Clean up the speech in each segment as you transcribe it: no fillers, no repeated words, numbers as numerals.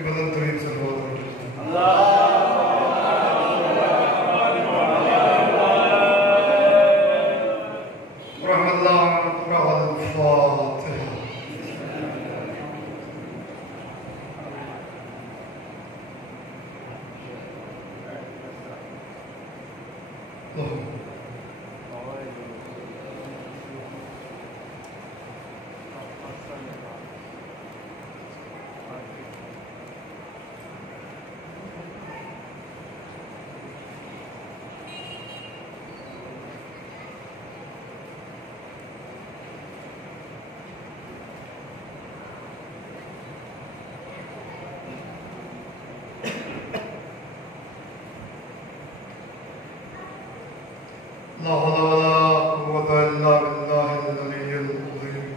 بلند ترین صلوات رحم اللہ قرآن الفاتحہ. لا حول ولا قوة إلا بالله العلي العظيم.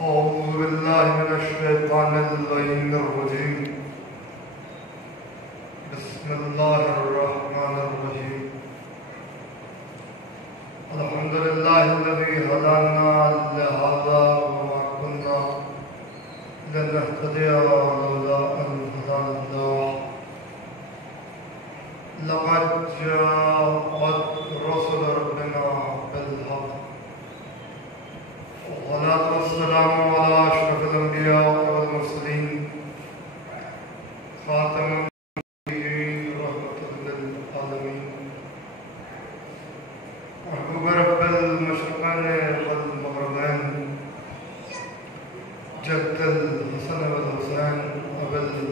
أعوذ بالله من الشيطان اللعين الرجيم. بسم الله الرحمن الرحيم. الحمد لله الذي هدانا لهذا وما كنا لنهتدي لولا أن هدانا الله. لقد جاءت رسل ربنا بالحق. والصلاة والسلام على أشرف الأنبياء والمرسلين خاتم النبيين رحمة للعالمين محبوب رب المشرقين والمغربين جد الحسن والحسين أبي القاسم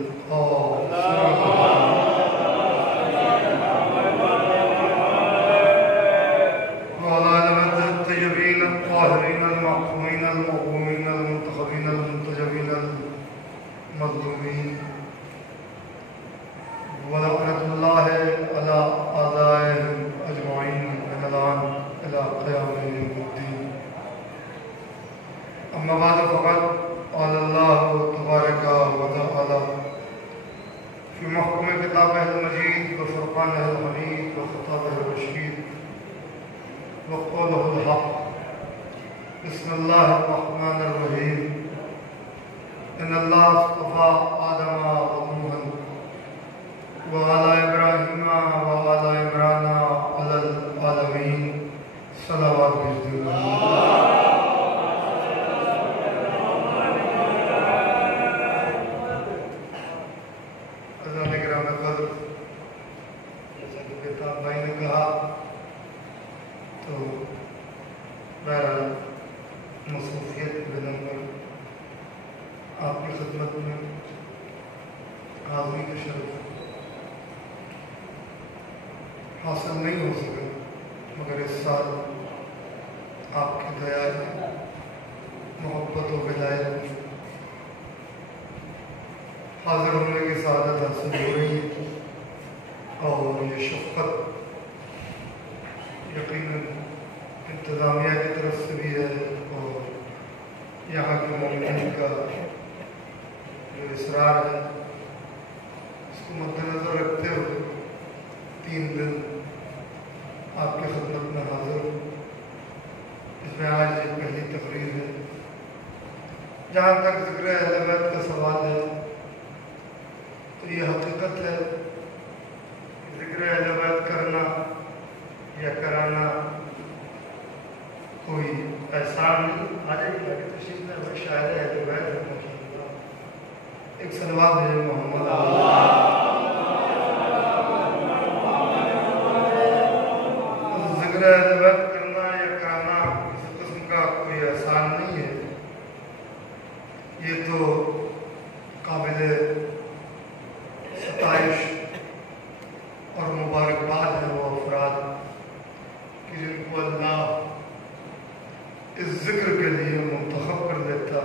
الطاهرين المعصومين المغفورين المنتخبين المنتجبين المظلومين. ولعنة الله على أعدائهم أجمعين من الآن إلى قيام يوم الدين. أما بعد فقد قال الله تبارك وتعالى في محكم كتابه المجيد وفرقانه الحميد وخطابه الرشيد وقوله الحق. بسم الله الرحمن الرحيم. إن الله اصطفى آدم ونوحا وآل إبراهيم وآل عمران على العالمين. صلوات بجد عزیزان کرام قدر، جیسا کہ بیتاب بھائی نے کہا تو بہرحال مصروفیت کے بنا پر آپ کی خدمت میں حاضری کا شرف حاصل نہیں ہو سکا، مگر اس سال آپ کی دیا محبت و ولایت میں حاضر ہونے کی سعادت حاصل ہو رہی ہے. اور یہ شفقت یقیناً انتظامیہ کی طرف سے بھی ہے اور یہاں کے مومنین کا جو اصرار ہے اس کو مد نظر رکھتے ہوئے 3 دن آپ کی خدمت میں حاضر ہوں. اس میں آج یہ پہلی تقریر ہے. جہاں تک ذکر اہل بیت کا سوال ہے تو یہ حقیقت ہے ذکر اہل بیت کرنا یا کرانا کوئی احسان نہیں. آجے کی آگے تشریف میں وہ شاعر اہل بیت ہے. ایک صلوات ہے محمد ذکر اہل بیت کرنا یا کرانا اس قسم کا کوئی احسان نہیں ہے. یہ تو قابل ستائش اور مبارکباد ہے وہ افراد کہ جن کو اللہ اس ذکر کے لیے منتخب کر دیتا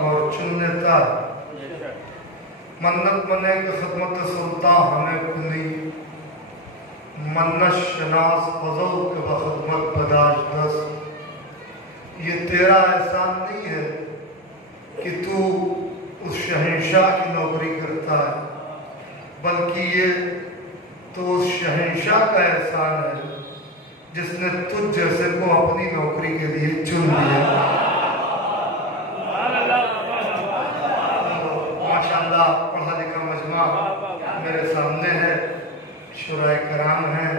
اور چن لیتا. منت منے کہ خدمت سلطان ہمیں کھلی منت شناس فضل کے بخدمت بداش دس. یہ تیرا احسان نہیں ہے کہ تو اس شہنشاہ کی نوکری کرتا ہے، بلکہ یہ تو اس شہنشاہ کا احسان ہے جس نے تجھ جیسے کو اپنی نوکری کے لیے چن لیا. شرائے کرام ہیں،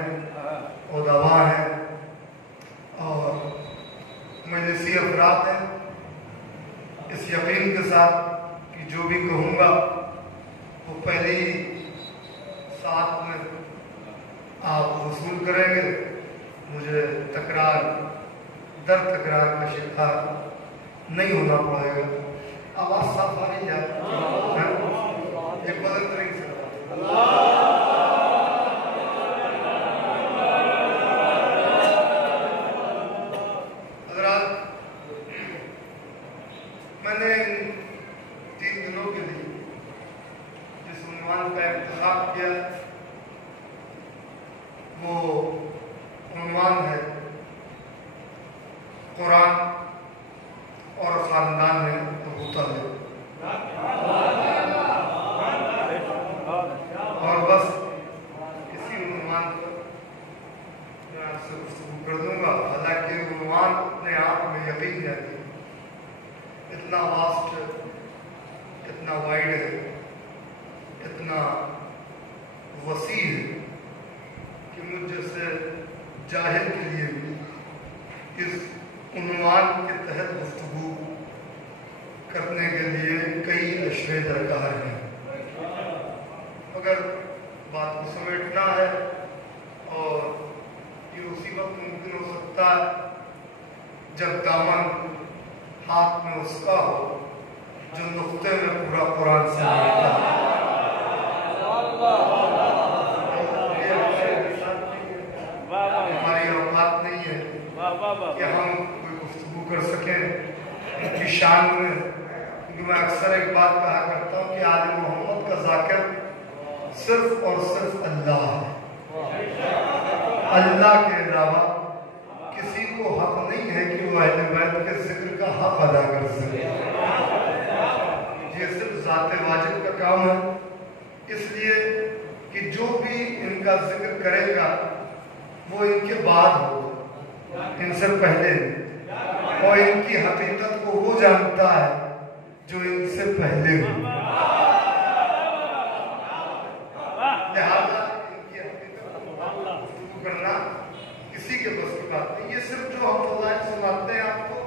ادبا ہیں اور مجلسی افراد ہیں، اس یقین کے ساتھ کہ جو بھی کہوں گا وہ پہلی ساتھ میں آپ وصول کریں گے، مجھے تکرار در تکرار کا شکار نہیں ہونا پڑے گا۔ آواز صاف آ رہی ہے؟ ایک بدل طریق سے حضرات، میں نے ان 3 دنوں کے لیے جس عنوان کا انتخاب کیا وہ عنوان ہے قرآن اور خاندان میں ابو طالب، اور بس اسی عنوان پر میں آپ سے گفتگو کر دوں گا۔ حالانکہ عنوان اپنے آپ میں یقین جاتی ہے، اتنا واسٹ ہے، اتنا وائڈ ہے، اتنا وسیع ہے کہ مجھ جیسے جاہل کے لیے بھی اس عنوان کے تحت گفتگو کرنے کے لیے کئی اشرے درکار ہیں، مگر بات کو سمیٹنا ہے اور یہ اسی وقت ممکن ہو سکتا ہے جب دامن ہاتھ میں اس کا ہو جو نقطے میں پورا قرآن سمیٹتا ہے۔ ہماری اوقات نہیں ہے کہ ہم کوئی گفتگو کر سکیں ان کی شان میں، کیونکہ میں اکثر ایک بات کہا کرتا ہوں کہ آل محمد کا ذاکر صرف اور صرف اللہ ہے، اللہ کے علاوہ کسی کو حق نہیں ہے کہ وہ اہل بیت کے ذکر کا حق ادا کر سکے۔ یہ صرف ذات واجب کا کام ہے، اس لیے کہ جو بھی ان کا ذکر کرے گا وہ ان کے بعد ہوگا، ان سے پہلے، اور ان کی حقیقت کو وہ جانتا ہے جو ان سے پہلے ہو، لہذا ان کی حقیقت کو گفتگو کرنا کسی کے بس کی بات نہیں۔ یہ صرف جو ہم فضائل سناتے ہیں آپ کو،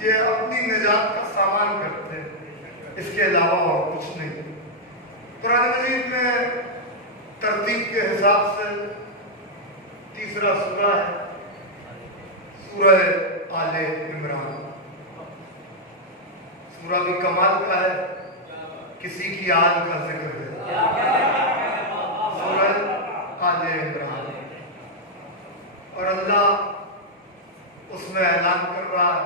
یہ اپنی نجات کا سامان کرتے ہیں، اس کے علاوہ اور کچھ نہیں۔ قرآن مجید میں ترتیب کے حساب سے تیسرا سورہ ہے سورہ آل عمران۔ سورہ بھی کمال کا ہے، کسی کی آل کا ذکر ہے، سورہ آل عمران، اور اللہ اس میں اعلان کر رہا ہے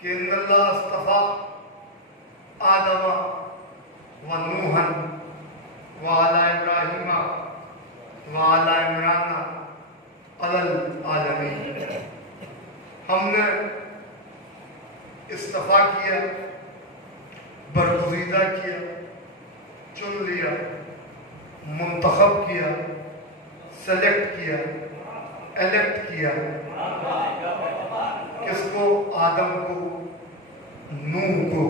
کہ ان اللہ اصطفیٰ آدم و نوحا وآل ابراہیم وآل عمران علی العالمین۔ ہم نے اصطفیٰ کیا، برگزیدہ کیا، چن لیا، منتخب کیا، سلیکٹ کیا، الیکٹ کیا، کس کو؟ آدم کو، نوح کو،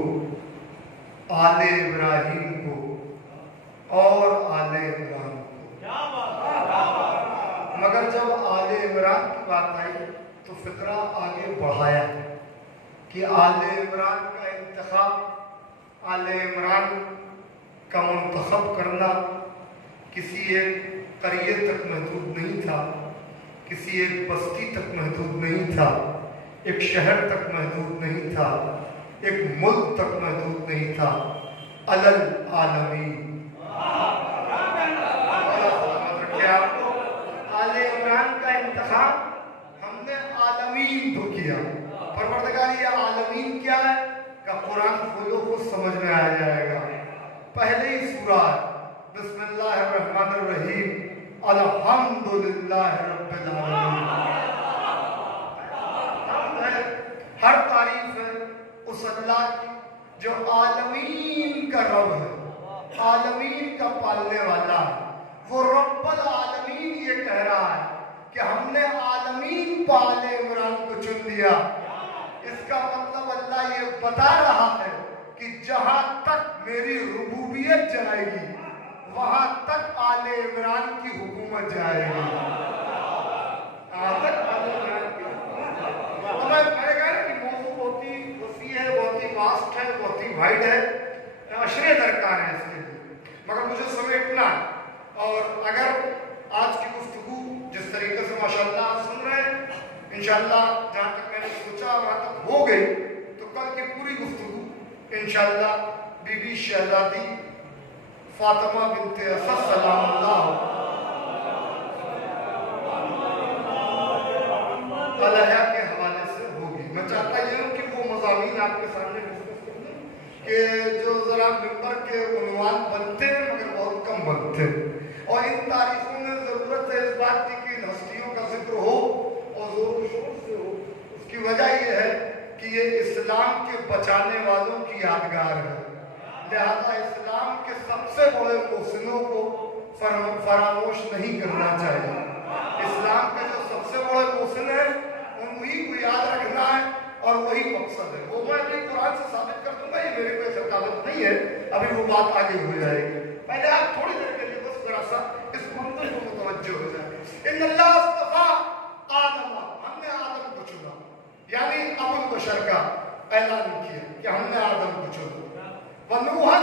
آل ابراہیم کو اور آل عمران کو۔ مگر جب آل عمران کی بات آئی تو فقرہ آگے بڑھایا کہ آل عمران کا انتخاب، آل عمران کا منتخب کرنا کسی ایک قریے تک محدود نہیں تھا، کسی ایک بستی تک محدود نہیں تھا، ایک شہر تک محدود نہیں تھا، ایک ملک تک محدود نہیں تھا، علی العالمین۔ آل عمران کا انتخاب ہم نے عالمین تو کیا۔ پروردگار یہ عالمین کیا ہے کہ قرآن کھولو کو سمجھ میں آ جائے گا۔ پہلے ہی سورہ بسم اللہ الرحمن الرحیم، الحمدللہ رب العالمین۔ ہر تعریف ہے اس اللہ کی جو عالمین کا رب ہے، عالمین کا پالنے والا ہے۔ وہ رب العالمین یہ کہہ رہا ہے کہ ہم نے عالمین پہ آل عمران کو چن لیا۔ اس کا مطلب اللہ یہ بتا رہا ہے کہ جہاں تک میری ربوبیت جائے گی وہاں تک آل عمران کی حکومت جائے گی. وہاں تک آل عمران کی حکومت. میں نے کہا کہ موضوع بہت ہی وسیع ہے, بہت ہی واسٹ ہے, بہت ہی وائڈ ہے, اشرے درکار ہیں اس کے لیے, مگر مجھے سمیٹنا ہے. اور اگر آج کی گفتگو جس طریقے سے ماشاءاللہ آپ سن رہے ہیں, انشاءاللہ جہاں تک میں نے سوچا وہاں تک ہو گئی, تو کل کی پوری گفتگو انشاءاللہ بی بی شہزادی فاطمہ بنت اسد سلام اللہ علیہا کے حوالے سے ہوگی. میں چاہتا یہ ہوں کہ وہ مضامین آپ کے سامنے ڈسکس کر دوں کہ جو ذرا ممبر کے عنوان بنتے ہیں مگر بہت کم بنتے ہیں, اور ان تاریخوں میں ضرورت ہے اس بات کی کہ ان ہستیوں کا ذکر ہو اور زور و شور سے ہو. اس کی وجہ یہ ہے کہ یہ اسلام کے بچانے والوں کی یادگار ہے, لہذا اسلام کے سب سے بڑے محسنوں کو فراموش نہیں کرنا چاہیے. اسلام کے جو سب سے بڑے محسن ہیں انہی کو یاد رکھنا ہے, اور وہی مقصد ہے. وہ میں اپنی قرآن سے ثابت کر دوں گا, یہ میری کوئی ثابت نہیں ہے, ابھی وہ بات آگے ہو جائے گی. پہلے آپ تھوڑی دیر کے لیے بس ذرا سا اس منظر کو متوجہ ہو جائے. ان اللہ اصطفیٰ آدم, ہم نے آدم کو چنا, یعنی ابو البشر کا اعلان کیا کہ ہم نے آدم کو چنا. ونوحً,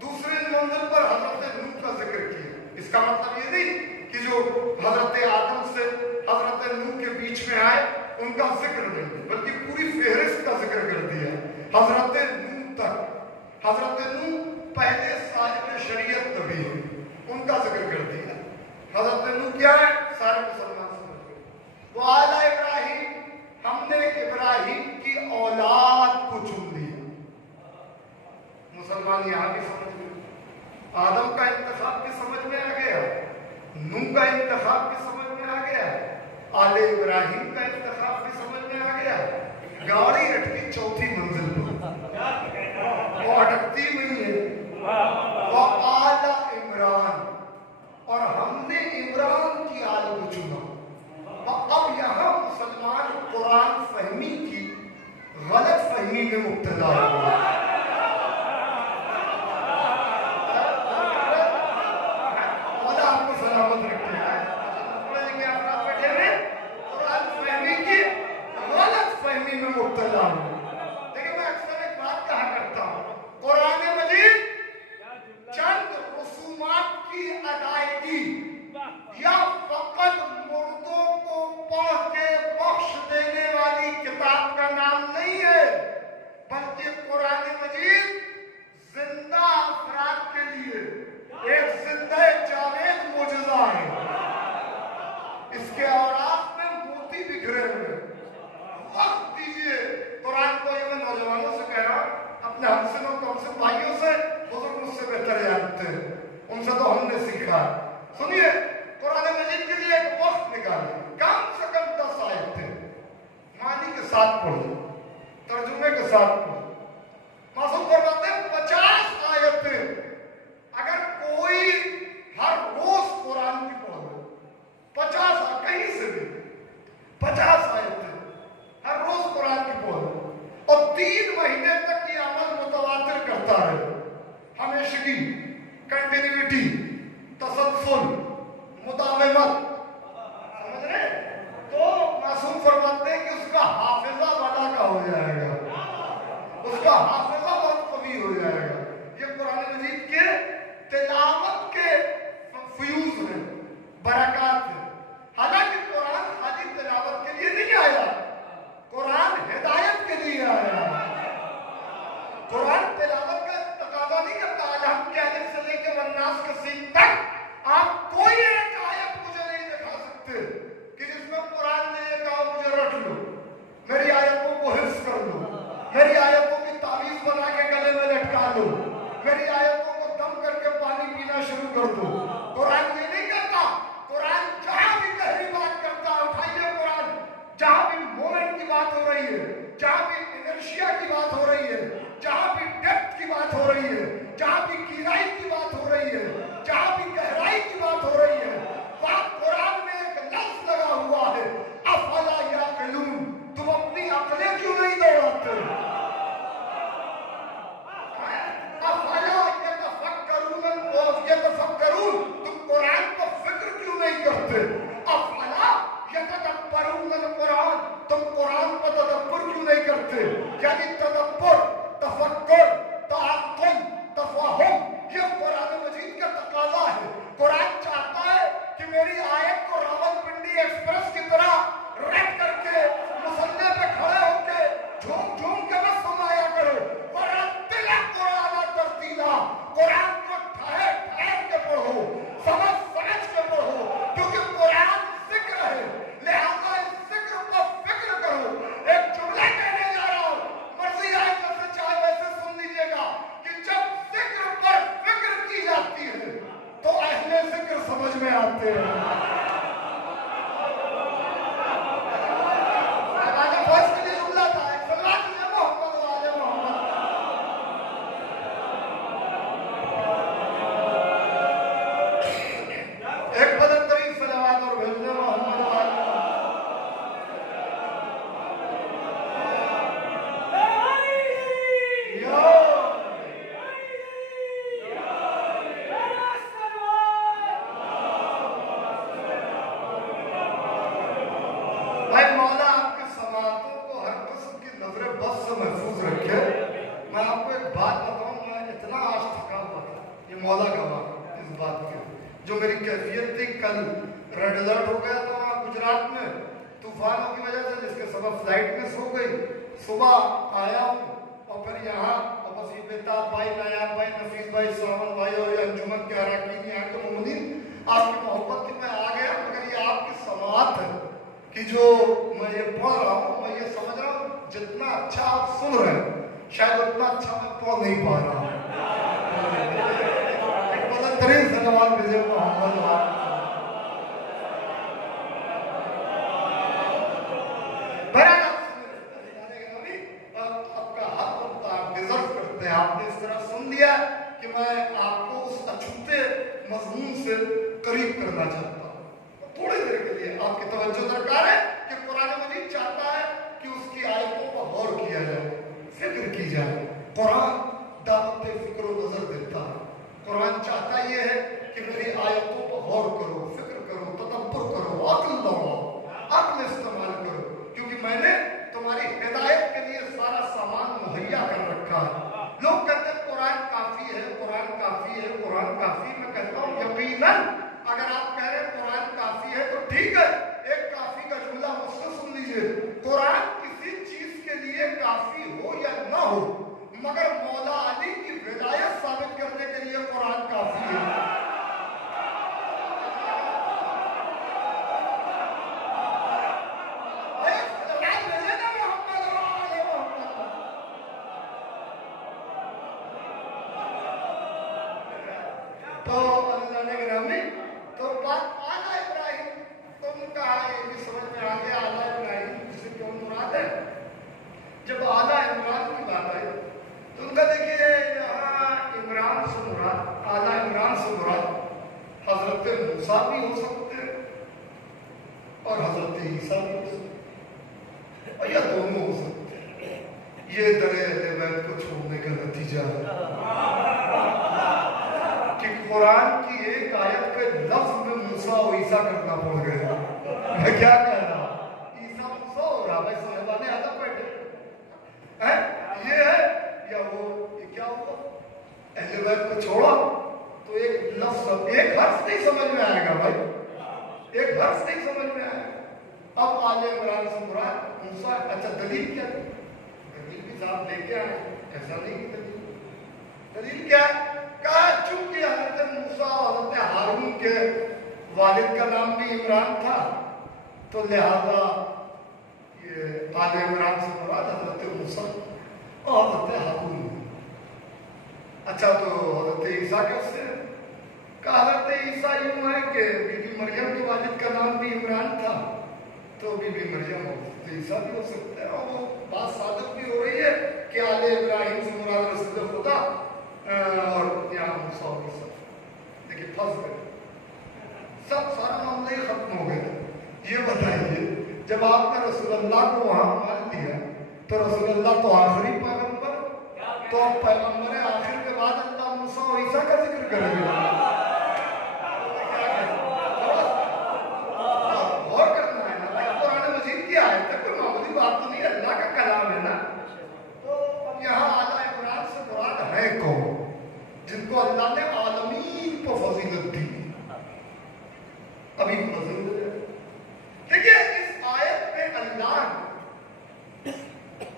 دوسرے منزل پر حضرت نوح کا ذکر کیا. اس کا مطلب یہ نہیں کہ جو حضرت آدم سے حضرت نوح کے بیچ میں آئے ان کا ذکر نہیں, بلکہ پوری فہرست کا ذکر کر دیا حضرت نوح تک. حضرت نوح پہلے صاحب شریعت نبی ہیں, ان کا ذکر کر دیا. حضرت نوح کیا ہے سارے مسلمان سمجھ گئے. وہ آل ابراہیم, ہم نے ابراہیم کی اولاد کو چن لیا. مسلمان یہاں بھی سمجھ گئے. آدم کا انتخاب بھی سمجھ میں آ گیا, نوح کا انتخاب بھی سمجھ میں آ گیا, آل ابراہیم کا انتخاب بھی سمجھ میں آ گیا. گاڑی اٹکی چوتھی منزل پر, وہ اٹکتی نہیں ہے. وہ آل عمران, اور ہم نے عمران کی آل کو چنا. اب یہاں مسلمان قرآن فہمی کی غلط فہمی میں مبتلا ہوا. آپ کو سلامت رکھتے ہیں افراد بیٹھے ہوئے قرآن فہمی کی غلط فہمی میں مبتلا ہوں. دیکھیں میں اکثر ایک بات کہا کرتا ہوں, قرآن مجید چند رسومات کی ادائیگی یا فقط مردوں کو پڑھ کے بخش دینے والی کتاب کا نام نہیں ہے, بلکہ قرآن مجید زندہ افراد کے لیے ایک زندہ جاوید معجزہ ہے. اس کے اوراق میں موتی بکھرے ہوئے. وقت دیجئے قرآن کو. یہ میں نوجوانوں سے کہہ رہا ہوں, اپنے ہمسنوں کو, ہم سے بھائیوں سے, بزرگ مجھ سے بہتر جانتے ہیں, ان سے تو ہم نے سیکھا. سنیے, قرآن مجید کے لیے ایک وقت نکالے, کم سے کم 10 آیتیں معنی کے ساتھ پڑھیں, ترجمے کے ساتھ پڑھیں. معصوم فرماتے ہیں 50 آیتیں اگر کوئی ہر روز قرآن کی پڑھ لے, 50 کہیں سے بھی 50 آیتیں ہر روز قرآن کی پڑھ لے, اور 3 مہینے تک یہ عمل متواتر کرتا ہے, ہمیشگی, کنٹینیوٹی, تسلسل, مداومت, سمجھ رہے, تو معصوم فرماتے ہیں کہ اس کا حافظہ بڑا کا ہو جائے گا, اس کا حافظہ بہت قوی ہو جائے گا. یہ قرآن مجید کے تلاوت کے فیوز ہیں, برکات ہیں. حالانکہ قرآن خالی تلاوت کے لیے نہیں آیا, قرآن ہدایت کے لیے آیا. قرآن تلاوت کا تقاضا نہیں کرتا. ہم کے الف سے لے کے والناس کے سین تک آپ کوئی ایک آیت مجھے نہیں دکھا سکتے کہ جس میں قرآن نے یہ کہا مجھے رکھ لو, میری آیتوں کو حفظ کر لو, میری آیتوں کی تعویذ سے، یعنی تدبر، تفکر، تعقل، تفاہم، یہ قرآن مجید کا تقاضا ہے۔ قرآن چاہتا ہے کہ میری آیت کو راولپنڈی ایکسپریس کی طرح ریڈ کر کے مسلح پہ کھڑے ہو کے جھوم جھوم کے مت سنایا کرو۔ ورتل القرآن ترتیلا، قرآن کو ٹھہر ٹھہر کے پڑھو، سمجھ سمجھ کے پڑھو، کیونکہ قرآن ذکر ہے، لہذا اس ذکر کو فکر کرو۔ ایک جملہ کہنے جا رہا ہوں، مرضی آئے جیسے چاہے ویسے سن لیجیے گا کہ جب ذکر پر فکر کی جاتی ہے تو اہل ذکر سمجھ میں آتے ہیں۔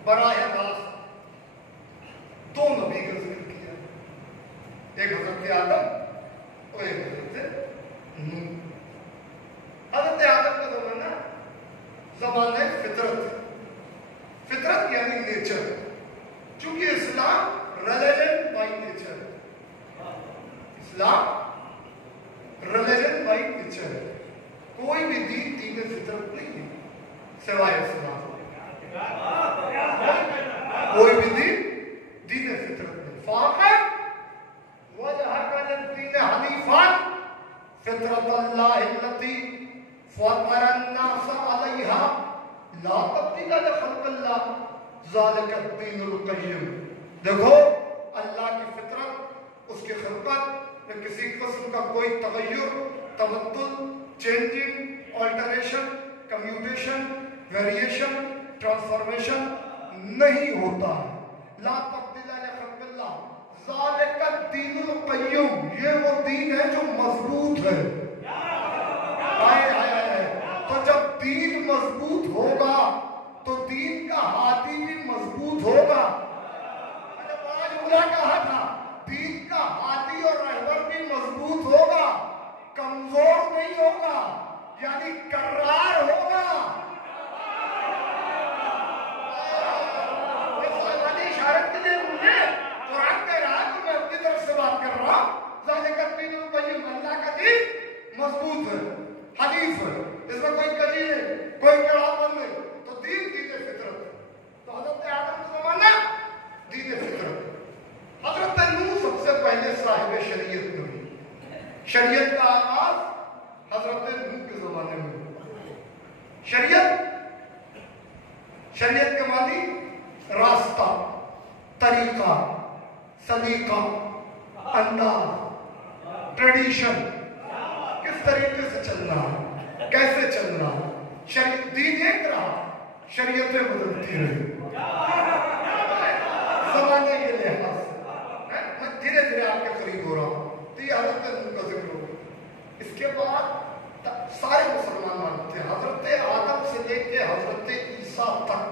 براہ راست دو نبی کا ذکر کیا، ایک حضرت آدم اور ایک حضرت نوح۔ حضرت آدم کا زمانہ فطرت، فطرت یعنی نیچر، چونکہ اسلام ریلیجن بائی نیچر ہے، اسلام ریلیجن بائی نیچر ہے، کوئی بھی دین دین فطرت نہیں ہے سوائے اسلام، کوئی بھی دین دین فطرت نہیں۔ فاقت وجہک للدین حنیفا فطرت اللہ التی فطر الناس علیہا لا تبدیل لخلق اللہ ذالک الدین القیم۔ دیکھو اللہ کی فطرت، اس کی خلقت میں کسی قسم کا کوئی تغیر، تبدل، changing, alteration, commutation, variation, transformation نہیں ہوتا ہے۔ لا تبدیل لخلق اللہ ذالک الدین القیم، یہ وہ دین ہے جو مضبوط ہے۔ تو جب دین مضبوط ہوگا تو دین کا ہاتھی بھی مضبوط ہوگا۔ میں نے بڑا جملہ کہا تھا، دین کا ہاتھی اور رہبر بھی مضبوط ہوگا، کمزور نہیں ہوگا، یعنی کرار ہوگا۔ اشارت کے لیے قرآن کہہ رہا ہے تو میں اپنی طرف سے بات کر رہا ہوں۔ ذالک الدین القیم، اللہ کا دین مضبوط ہے، حنیف ہے، اس میں کوئی کجی نہیں، کوئی کڑا پن نہیں، تو دین دین فطرت ہے۔ تو حضرت آدم کا زمانہ دین فطرت، حضرت نوح سب سے پہلے صاحب شریعت نبی، شریعت کا آغاز حضرت نوح کے زمانے میں ہوا۔ شریعت کے معنی راستہ، طریقہ، سلیقہ، انداز، ٹریڈیشن، کس طریقے سے چلنا ہے، کیسے چلنا ہے۔ شریعت دین ایک رہا، شریعتیں بدلتی رہی زمانے کے لحاظ سے۔ میں دھیرے دھیرے آپ کے قریب ہو رہا ہوں، تو یہ حضرت نوح کا ذکر ہوگا۔ اس کے بعد سارے مسلمان مانتے ہیں حضرت آدم سے لے کے حضرت عیسیٰ تک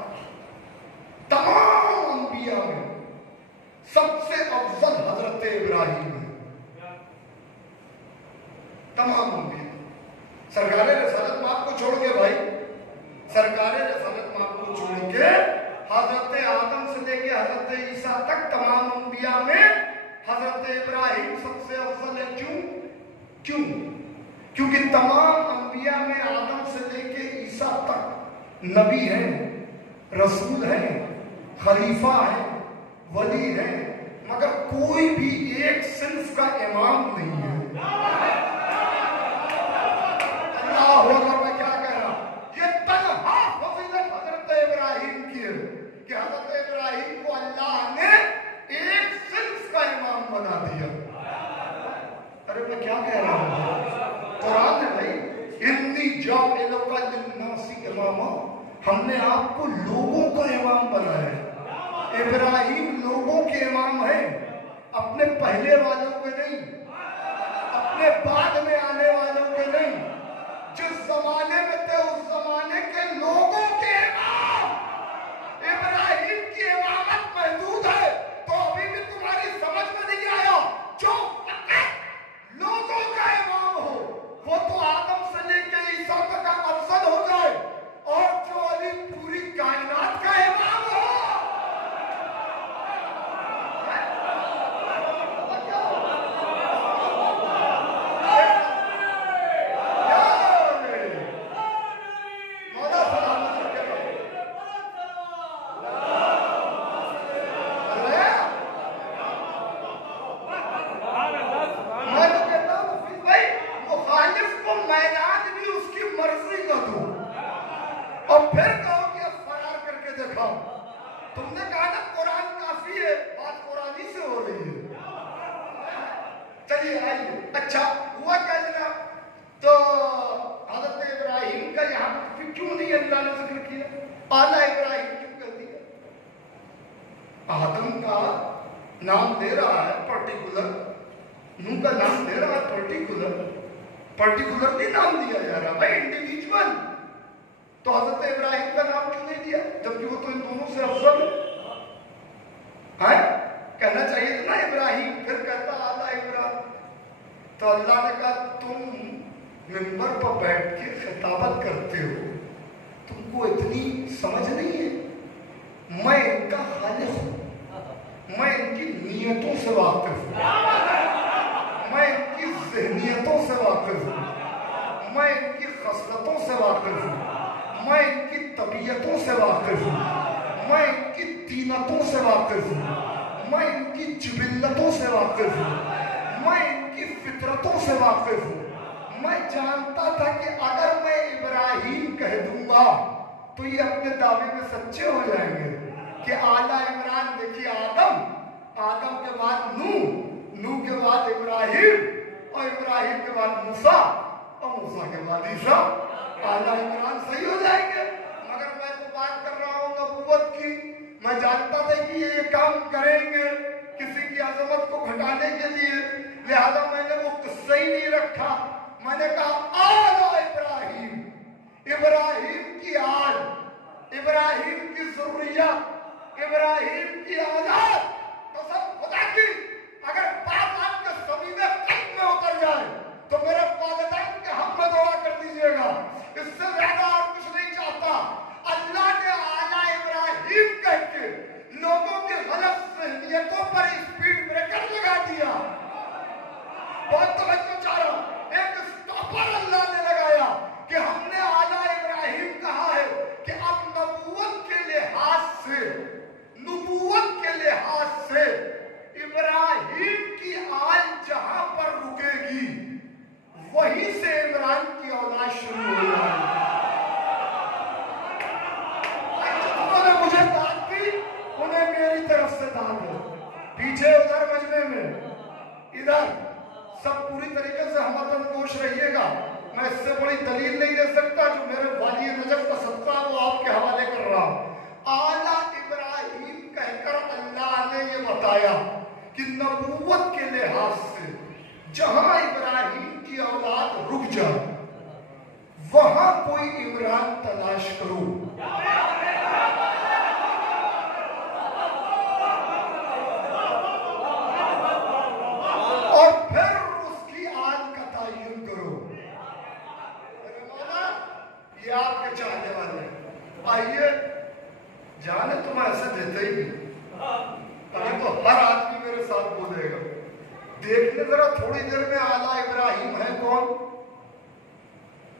تمام انبیاء میں سب سے افضل حضرت ابراہیم ہے۔ تمام انبیاء، سرکار رسالت مآب کو چھوڑ کے بھائی، سرکار رسالت مآب کو چھوڑ کے حضرت آدم سے لے کے حضرت عیسیٰ تک تمام انبیاء میں حضرت ابراہیم سب سے افضل ہے۔ کیوں؟ کیونکہ تمام انبیاء میں آدم سے لے کے عیسیٰ تک نبی ہیں، رسول ہیں، خلیفہ ہیں، ولی ہیں، مگر کوئی بھی ایک صنف کا امام نہیں ہے۔ اللہ اکبر، میں کیا کہہ رہا ہوں، یہ تنہا فضیلت حضرت ابراہیم کی ہے کہ حضرت ابراہیم کو اللہ نے ایک صنف کا امام بنا دیا۔ ارے میں کیا کہہ رہا ہوں، قرآن ہے بھائی، انی جاعلک للناس اماما، ہم نے آپ کو لوگوں کا امام بنایا ہے۔ ابراہیم لوگوں کے امام ہیں، اپنے پہلے والوں کے نہیں، اپنے بعد میں آنے والوں کے نہیں، جس زمانے میں تھے اس زمانے کے لوگوں کے امام۔ ابراہیم کی امامت محدود ہے، تو ابھی بھی تمہاری سمجھ میں نہیں آیا، جو فقط لوگوں کا امام ہو وہ تو آدم سے لے کے عیسیٰ تک افضل ہو جائے، اور جو علی پوری کائنات کا امام ہو۔ اچھا ہوا کیا جناب، تو حضرت ابراہیم کا یہاں پھر کیوں نہیں اللہ نے ذکر کیا، اعلیٰ ابراہیم کیوں کر دیا؟ آدم کا نام دے رہا ہے پرٹیکولر، نوح کا نام دے رہا ہے پرٹیکولرلی نام دیا جا رہا ہے انڈیویجول، تو حضرت ابراہیم کا نام کیوں نہیں دیا؟ جبکہ وہ تو ان دونوں سے افضل ہے. کہنا چاہیے تھا نا ابراہیم، پھر کہتا آلہ ابراہیم. تو اللہ نے کہا تم منبر پر بیٹھ کے خطابت کرتے ہو، تم کو اتنی سمجھ نہیں ہے؟ میں ان کا خالق ہوں، میں ان کی نیتوں سے واقف ہوں، میں ان کی ذہنیتوں سے واقف ہوں، میں ان کی خصلتوں سے واقف ہوں، میں ان کی طبیعتوں سے واقف ہوں، میں ان کی طینتوں سے واقف ہوں، میں ان کی جبلتوں سے واقف ہوں، میں ان کی فطرتوں سے واقف ہوں. میں جانتا تھا کہ اگر میں ابراہیم کہہ دوں گا تو یہ اپنے دعوے میں سچے ہو جائیں گے کہ اعلیٰ عمران دیکھیے آدم کے بعد نوح کے بعد ابراہیم، اور ابراہیم کے بعد موسیٰ، اور موسیٰ کے بعد عیسیٰ. اعلیٰ عمران صحیح ہو جائیں گے. مگر میں تو بات کر رہا ہوں نبوت کی. میں جانتا تھا کہ یہ کام کریں گے کسی کی عظمت کو گھٹانے کے لیے، لہذا میں نے وہ قصہ ہی نہیں رکھا. میں نے کہا آل ابراہیم، ابراہیم کی آل، ابراہیم کی ذریت، ابراہیم کی اولاد. قسم خدا کی اگر بات آپ کے زمینِ قلب میں اتر جائے تو میرے والدین کے حق میں دعا کر دیجئے گا. اس سے زیادہ اور کچھ نہیں چاہتا. اللہ نے آل ابراہیم کہہ کے لوگوں کی غلط ذہنیتوں پر اسپیڈ بریکر لگا دیا. بہت توجہ چاہ رہا ہوں. ایک اسٹاپر اللہ نے لگایا کہ ہم نے اعلیٰ ابراہیم کہا ہے کہ اب نبوت کے لحاظ سے ابراہیم کی آل جہاں پر رکے گی وہیں سے عمران کی اولاد شروع ہو جائے گی. انہوں نے مجھے داد دی، انہیں میری طرف سے داد ہے. پیچھے ادھر مجمع میں ادھر سب پوری طریقے سے ہمت گوش رہیے گا. میں اس سے بڑی دلیل نہیں دے سکتا، جو میرے والی نجف کا صدقہ وہ آپ کے حوالے کر رہا ہوں. اعلیٰ ابراہیم کہہ کر اللہ نے یہ بتایا کہ نبوت کے لحاظ سے جہاں ابراہیم کی اولاد رک جائے وہاں کوئی عمران تلاش کرو. اور پھر اس کی آل کا تعین کرو. مولا یہ آپ کے چاہنے والے ہیں، آئیے. جانے تو میں ایسے دیتا ہی نہیں، ابھی تو ہر آدمی میرے ساتھ بولے گا. دیکھنے ذرا تھوڑی دیر میں اعلیٰ ابراہیم ہے کون؟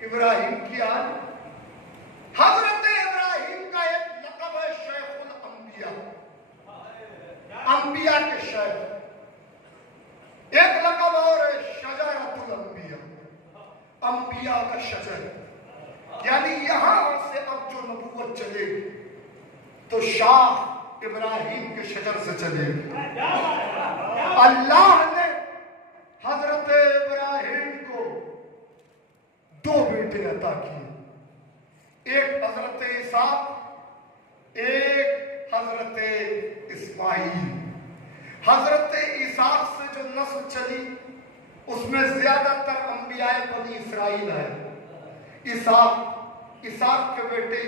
ابراہیم کی آل. حضرت ابراہیم کا ایک لقب ہے شیخ الانبیاء، انبیاء کے شیخ. ایک لقب اور ہے شجرۃ الانبیاء، انبیاء کا شجر. یعنی یہاں سے اب جو نبوت چلے گی تو شاخ ابراہیم کے شجر سے چلے گی. اللہ نے حضرت ابراہیم کو دو بیٹے عطا کیے، ایک حضرت اسحاق، ایک حضرت اسماعیل. حضرت اسحاق سے جو نسل چلی اس میں زیادہ تر انبیاء بنی اسرائیل آئے. اسحاق کے بیٹے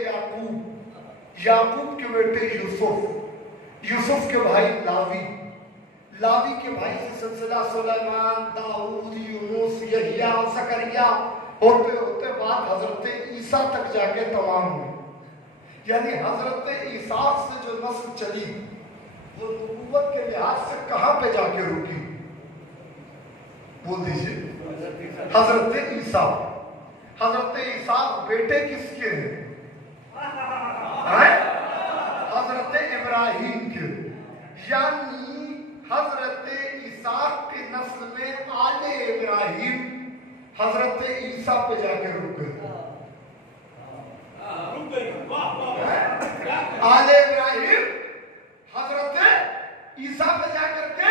یعقوب کے بیٹے یوسف کے بھائی لاوی کے بھائی سے سلسلہ سلیمان، داؤد، یونس، یحییٰ، زکریا ہوتے ہوتے بات حضرت عیسیٰ تک جا کے تمام ہوئی. یعنی حضرت عیسیٰ سے جو نسل چلی وہ نبوت کے لحاظ سے کہاں پہ جا کے رکی؟ بول دیجئے حضرت عیسیٰ. حضرت عیسیٰ بیٹے کس کے ہیں؟ حضرت ابراہیم کے. یعنی حضرت عیسیٰ کے نسل میں آل ابراہیم حضرت عیسیٰ پہ جا کے رک گئے. آل ابراہیم حضرت عیسیٰ پہ جا کر کے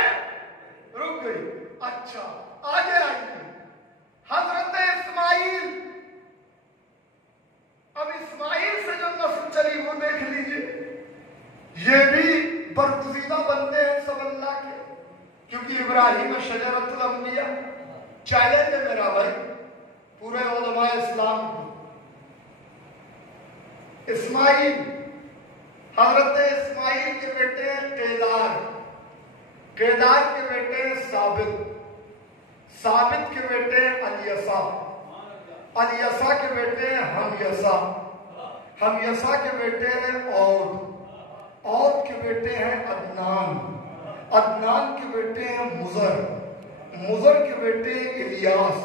رک گئی. اچھا آگے آئیے حضرت اسماعیل. اب اسماعیل سے جو نسل چلی وہ دیکھ لیجئے. یہ بھی برگزیدہ بنتے ہیں سب اللہ کے، کیونکہ ابراہیم شجرۃ الانبیاء. چیلنج ہے میرا بھائی پورے علماء اسلام کو. اسماعیل حضرت اسماعیل کے بیٹے ہیں قیدار، قیدار کے بیٹے ہیں ثابت، ثابت کے بیٹے ہیں الیسا، الیسا کے بیٹے ہیں ہمیسا، ہمیسا کے بیٹے ہیں عود، عود کے بیٹے ہیں عدنان، عدنان کے بیٹے ہیں مضر، مضر کے بیٹے ہیں الیاس،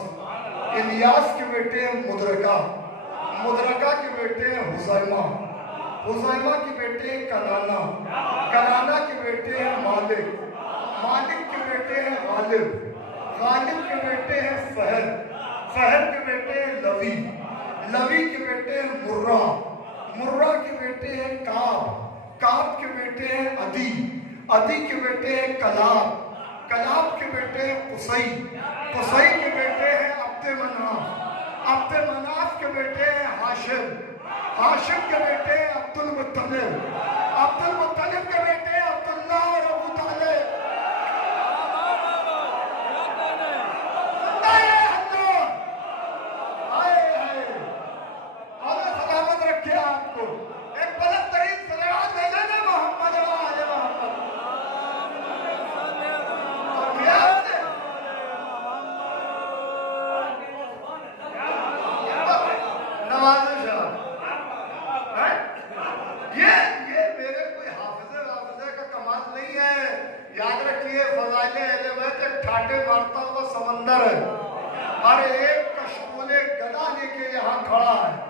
الیاس کے بیٹے ہیں مدرکہ، مدرکہ کے بیٹے ہیں حزیمہ، حزیمہ کے بیٹے ہیں کنانا، کنانا کے بیٹے ہیں مالک، مالک کے بیٹے ہیں غالب، غالب کے بیٹے ہیں فہد، فہد کے بیٹے ہیں لوی، لوی کے بیٹے ہیں مرہ، مرہ کے بیٹے ہیں کعب، کعب کے بیٹے ہیں عدی، عدی کے بیٹے ہیں کلاب، کلاب کے بیٹے ہیں قصی، قصی کے بیٹے ہیں عبد مناف، عبد مناف کے بیٹے ہیں ہاشم، ہاشم کے بیٹے ہیں عبد المطلب، عبد المطلب کے بیٹے ہیں عبداللہ اور ابو طالب۔ سلامت رکھے آپ کو، ایک بلند ترین صلوات بھیجے نا محمد و آل محمد۔ اور کیا نوازش ہے، یہ میرے کوئی حافظے کا کمال نہیں ہے، یاد رکھیے فضائل اہل بیت ایک ٹھاٹے مارتا ہوا سمندر ہے، ہر ایک کا شغل گدا لے کے یہاں کھڑا ہے،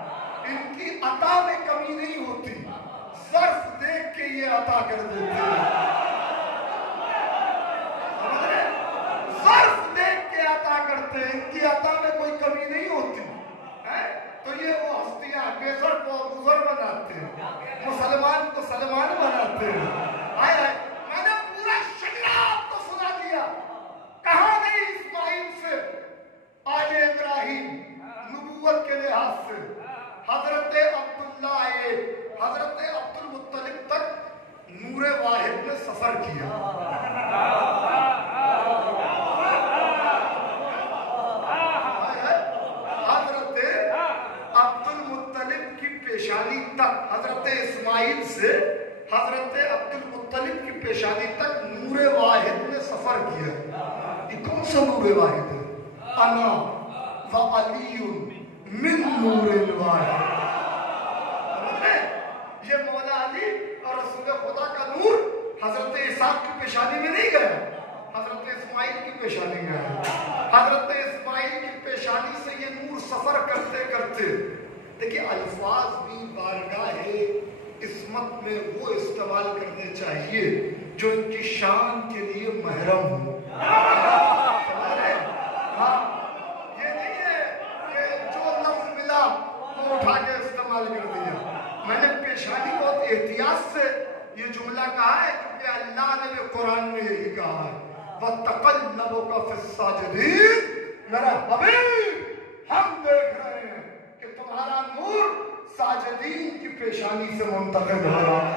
ان کی عطا میں کمی نہیں ہوتی، ظرف دیکھ کے یہ عطا کر دیتے ہیں، ظرف دیکھ کے عطا کرتے ہیں، ان کی عطا میں کوئی کمی نہیں ہوتی، تو یہ وہ ہستیاں بیزر کو ابوذر بناتے ہیں، مسلمان کو سلمان بناتے ہیں۔ میں نے پورا شکلہ آپ کو سنا دیا، کہاں نہیں اسماعیل سے آل ابراہیم نبوت کے لحاظ سے، حضرت عبداللہ آئے، حضرت عبد المطلب تک نور واحد نے سفر کیا، حضرت عبد المطلب کی پیشانی تک، حضرت اسماعیل سے حضرت عبد المطلب کی پیشانی تک نور واحد نے سفر کیا۔ یہ کون سا نور واحد ہے؟ انا وعلی من نور الواحد، یہ مولا علی اور رسول خدا کا نور حضرت اسحاق کی پیشانی میں نہیں گیا، حضرت اسماعیل کی پیشانی میں آیا، حضرت اسماعیل کی پیشانی سے یہ نور سفر کرتے کرتے، دیکھیں الفاظ بھی بارگاہ عصمت میں وہ استعمال کرنے چاہیے جو ان کی شان کے لیے محرم ہو، ہاں یہ نہیں ہے کہ جو لفظ ملا وہ اٹھا کے استعمال کر دیا۔ میں نے پیشانی بہت احتیاط سے یہ جملہ کہا ہے کیونکہ اللہ نے بھی قرآن میں یہی کہا ہے وَتَقَلَّبُكَ فِي السَّاجِدِينَ، میرا حبیب ہم دیکھ رہے ہیں کہ تمہارا نور ساجدین کی پیشانی سے منتقل ہو رہا ہے،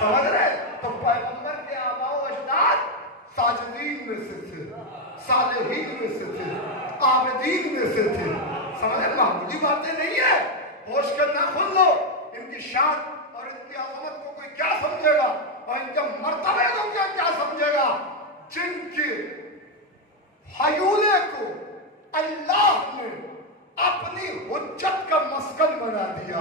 سمجھ رہے؟ تو پیغمبر کے آباء و اجداد ساجدین میں سے تھے، صالحین میں سے تھے، عابدین میں سے تھے، سمجھ رہے؟ معمولی باتیں نہیں ہے، ہوش کرنا کھل لو، ان کی شان اور ان کی عظمت کو کوئی کیا سمجھے گا اور ان کے مرتبے کو کیا سمجھے گا، جن کے حیولے کو اللہ نے اپنی حجت کا مسکن بنا دیا،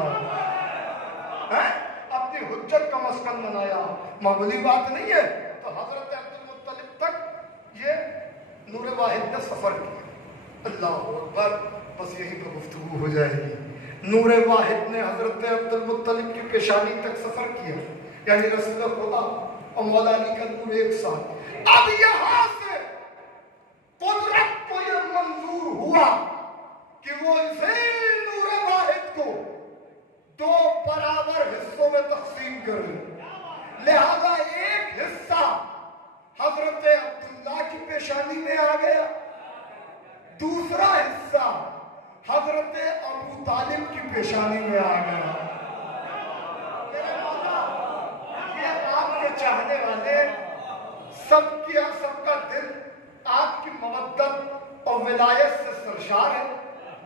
اپنی حجت کا مسکن بنایا، معمولی بات نہیں ہے۔ تو حضرت عبد المطلب تک یہ نور واحد نے سفر کیا، اللہ اکبر، بس یہیں پہ گفتگو ہو جائے گی۔ نور واحد نے حضرت عبد المطلب کی پیشانی تک سفر کیا، یعنی رسول خدا اور مولا علی کا نور ایک ساتھ۔ اب یہاں سے قدرت کو یہ منظور ہوا کہ وہ اسی نور واحد کو دو برابر حصوں میں تقسیم کرے، لہذا ایک حصہ حضرت عبداللہ کی پیشانی میں آ گیا، دوسرا حصہ حضرت ابو طالب کی پیشانی میں آ گیا۔ میرے مولا، یہ آپ کے چاہنے والے سب کا دل آپ کی مودت اور ولایت سے سرشار ہے،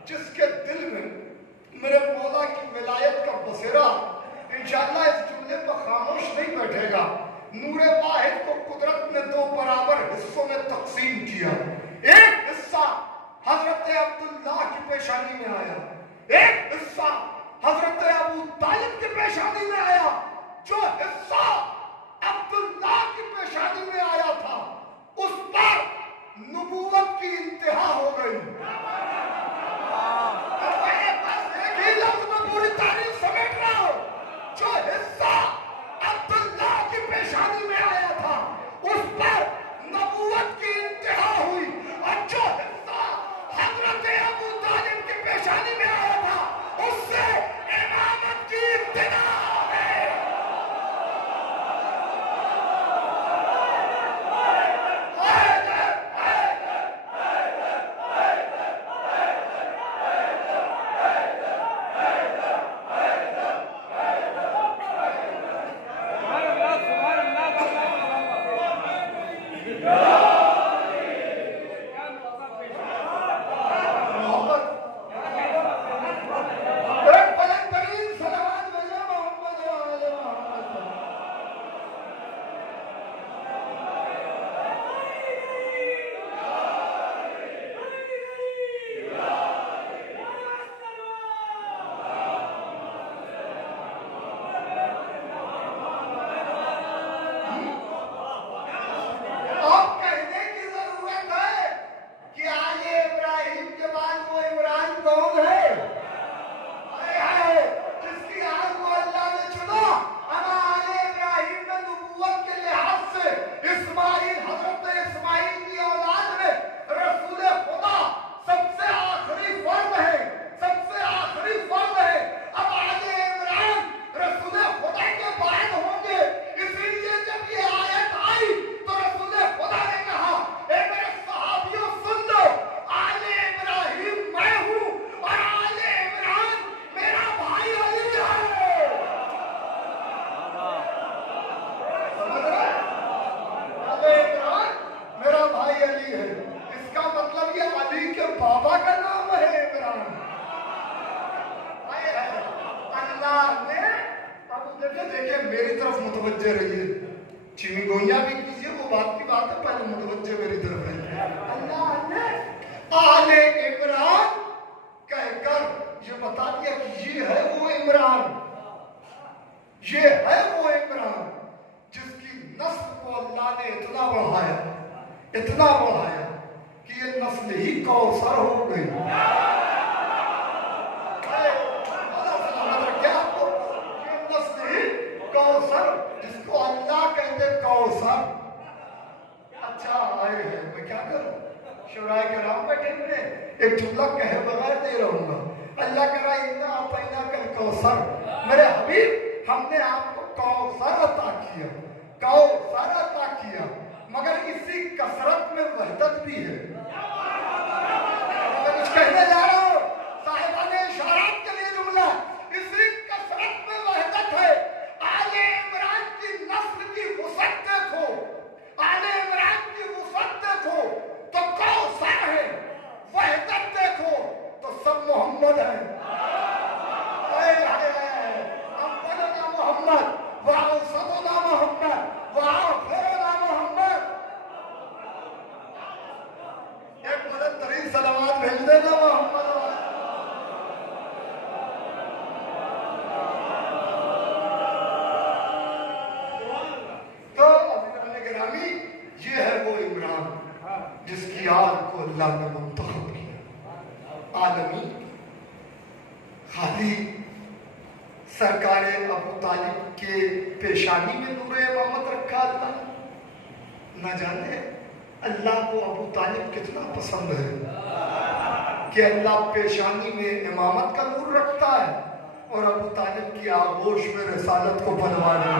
جس کے دل میں میرے مولا کی ولایت کا بسیرا انشاءاللہ اس جمعہ جملے پر خاموش نہیں بیٹھے گا. نور واحد کو قدرت نے دو برابر حصوں میں تقسیم کیا. ایک حصہ حضرت عبداللہ کی پیشانی میں آیا, ایک حصہ حضرت ابو طالب کی پیشانی میں آیا. جو حصہ عبداللہ کی پیشانی میں آیا تھا اس پر نبوت کی انتہا ہو گئی. ایک ہی لفظ میں پوری تاریخ سمیٹ رہا ہوں. جو حصہ عبداللہ کی پیشانی میں آیا تھا اس پر نبوت کی انتہا ہوئی, اور جو حصہ حضرت ابو طالب کی پیشانی میں آیا تھا اس سے امامت کی ابتدا ہے. پیشانی میں امامت کا نور رکھتا ہے اور ابو طالب کی آغوش میں رسالت کو بنوا دیا.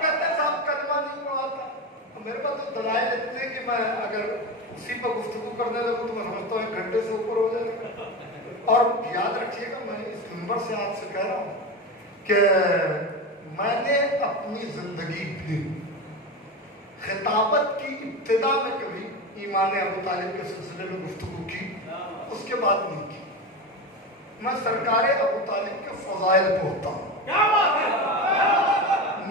کہتے ہیں صاحب کلمہ نہیں پڑھاتا. میرے پاس تو دلائل اتنے ہیں کہ میں اگر اسی پر گفتگو کرنے لگوں تو میں سمجھتا ہوں 1 گھنٹے سے اوپر ہو جائے گا. اور یاد رکھیے گا میں اس نمبر سے آپ سے کہہ رہا ہوں کہ میں نے اپنی زندگی بھی خطابت کی ابتدا میں کبھی ایمان ابو طالب کے سلسلے میں گفتگو کی, اس کے بعد نہیں کی. میں سرکار ابو طالب کے فضائل پڑھتا ہوں،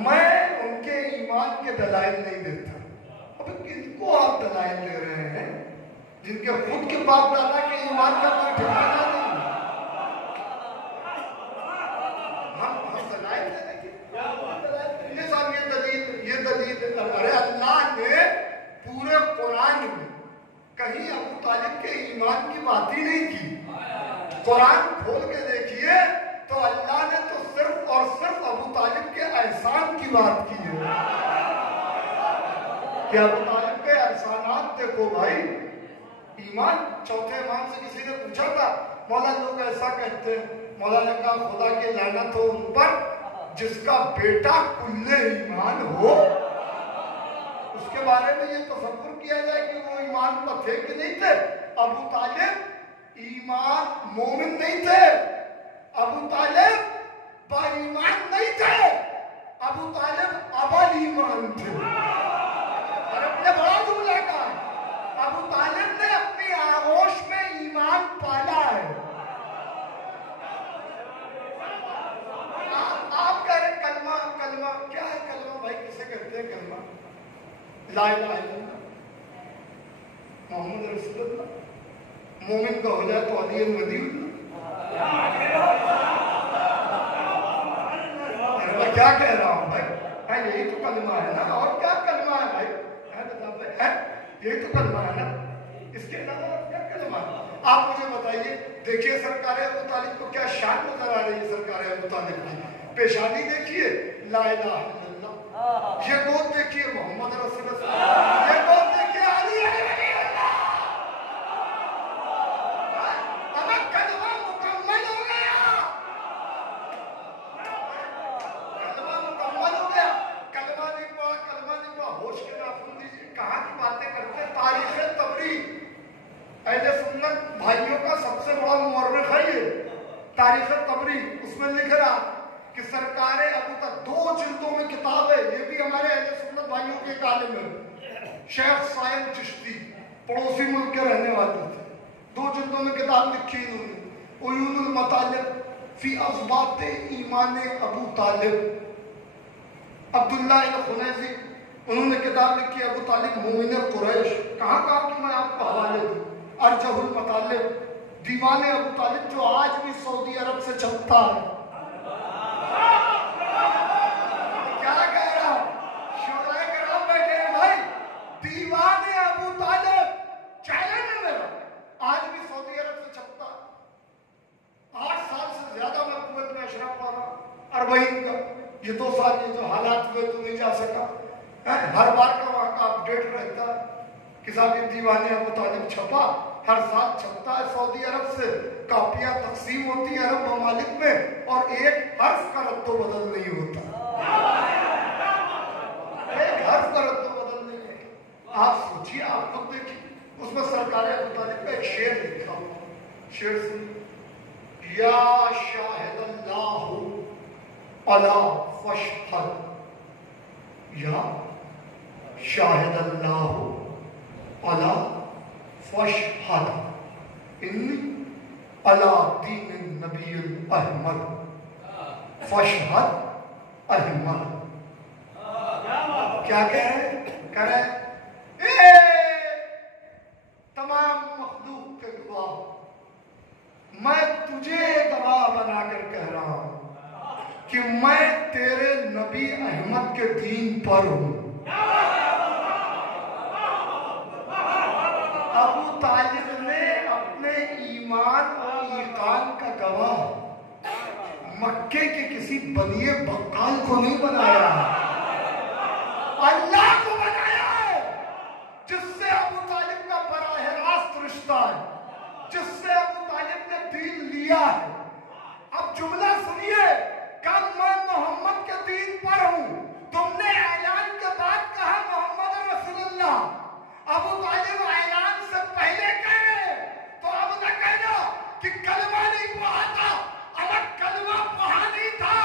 میں ان کے ایمان کے دلائل نہیں دیتا۔ اب کن کو آپ دلائل دے رہے ہیں جن کے خود کے باپ دادا کے ایمان کا کوئی ٹھکانا نہیں؟ ہم دلائل دے دیں گے یہ دلیل ارے اللہ نے پورے قرآن میں کہیں ابو طالب کے ایمان کی بات ہی نہیں کی۔ قرآن کھول کے دیکھیے تو اللہ نے تو صرف اور صرف ابو طالب کے احسان کی بات کی ہے کہ ابو طالب کے احسانات دیکھو بھائی۔ ایمان چوتھے امام سے کسی نے پوچھا تھا، مولا لوگ ایسا کہتے ہیں، مولا نے کہا خدا کی لعنت ہو ان پر جس کا بیٹا کلے ایمان ہو۔ اس کے بارے میں یہ تصور کیا جائے کہ وہ ایمان پر تھے کہ نہیں تھے؟ ابو طالب ایمان مومن نہیں تھے، ابو طالب با ایمان نہیں تھے، ابو طالب ابل ایمان تھے۔ اور اپنے بڑا جملہ کہا، ابو طالب نے اپنی آغوش میں ایمان پالا ہے۔ آپ کہہ رہے کلمہ کیا ہے؟ کلمہ بھائی کسے کہتے ہیں؟ کلمہ لا الہ الا اللہ محمد رسول اللہ۔ مومن کا ہو جائے تو علی المدی اللہ۔ میں کیا کہہ رہا ہوں بھائی؟ یہی تو کلمہ ہے نا، اور کیا کلمہ ہے بھائی؟ یہی تو کلمہ ہے نا، اس کے علاوہ کیا کلمہ ہے؟ آپ مجھے بتائیے، دیکھیے سرکار ابو طالب کو کیا شان نظر آ رہی ہے؟ سرکار ابو طالب کی پیشانی دیکھیے لا الہ الا اللہ، یہ گود دیکھیے محمد رسول اللہ، یہ گود دیکھیے علی ولی اللہ۔ اب کلمہ مکمل ہو گیا، کلمہ مکمل ہو گیا۔ کلمہ نہیں پڑھا ہوش کے ناخن دیجیے، کہاں کی باتیں کرتے ہیں؟ تاریخ تبری اہل سنت بھائیوں کا سب سے بڑا مورخ ہے یہ تاریخ تبری۔ اس میں لکھ رہا کہ سرکار ابو طالب 2 جلدوں میں کتاب ہے، یہ بھی ہمارے اہل سنت بھائیوں کے ایک عالم ہے، شیخ صاحب چشتی، پڑوسی ملک کے رہنے والے تھے۔ 2 جلدوں میں کتاب لکھی انہوں نے، عیون المطالب فی اثبات ایمان ابو طالب۔ عبداللہ الخنیزی انہوں نے کتاب لکھی ابو طالب مومن قریش۔ کہاں کی میں آپ کو حوالے دوں؟ ارجح المطالب، دیوان ابو طالب جو آج بھی سعودی عرب سے چلتا ہے۔ کیا کہہ رہا ہوں؟ شعراء کرام بیٹھے ہیں بھائی، دیوان ابو طالب چیلنج ہے میرا، آج بھی سعودی عرب سے چلتا ہے۔ 8 سال سے زیادہ میں کویت میں اشرف پا رہا، 40 کا، یہ 2 سال یہ جو حالات ہوئے تو نہیں جا سکا، ہر بار کا وہاں کا اپڈیٹ رہتا ہے کہ صاحب یہ دیوان ابو طالب چھپا، ہر سال چھپتا ہے سعودی عرب سے، کاپیاں تقسیم ہوتی ہیں عرب ممالک میں، اور ایک حرف کا رد و بدل نہیں ہوتا، ایک حرف کا رد و بدل نہیں ہوتا۔ آپ سوچیے، آپ خود دیکھیے، اس میں سرکار ابو طالب کا ایک شعر لکھا ہوا، شعر سنیے، یا شاہد اللہ علی فاشہد، یا شاہد اللہ علی فاشہد انی علی دین النبی الاحمد فاشہد احمد۔ کیا کہہ رہے ہیں؟ تمام مخلوق کے گواہ، میں تجھے گواہ بنا کر کہہ رہا ہوں کہ میں تیرے نبی احمد کے دین پر ہوں۔ ابو طالب نے اپنے ایمان اور ایقان کا گواہ مکے کے کسی بنی بقال کو نہیں بنایا، اللہ کو بنایا ہے، جس سے ابو طالب کا براہ راست رشتہ ہے، جس سے ابو طالب نے دین لیا ہے۔ اب جملہ سنیے، کل میں محمد کے دین پر ہوں، تم نے اعلان کے بعد کہا محمد رسول اللہ، ابو طالب اعلان سے پہلے کہے تو اب نہ کہنا کہ کلمہ نہیں پڑھا تھا، اگر کلمہ پڑھا نہیں تھا،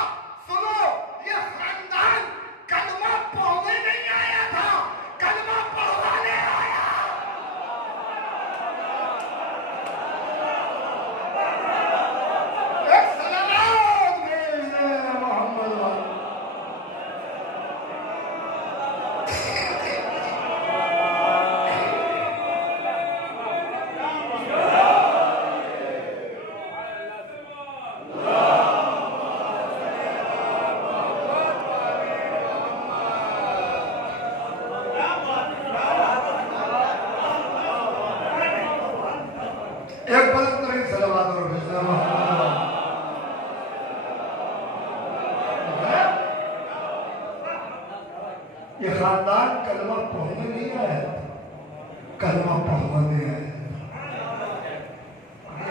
سنو، یہ خاندان کلمہ پڑھنے نہیں آیا تھا، کلمہ پڑھوانے آیا۔ یہ خاندان کلمہ پڑھنے نہیں آیا تھا، کلمہ پڑھوانے آیا تھا۔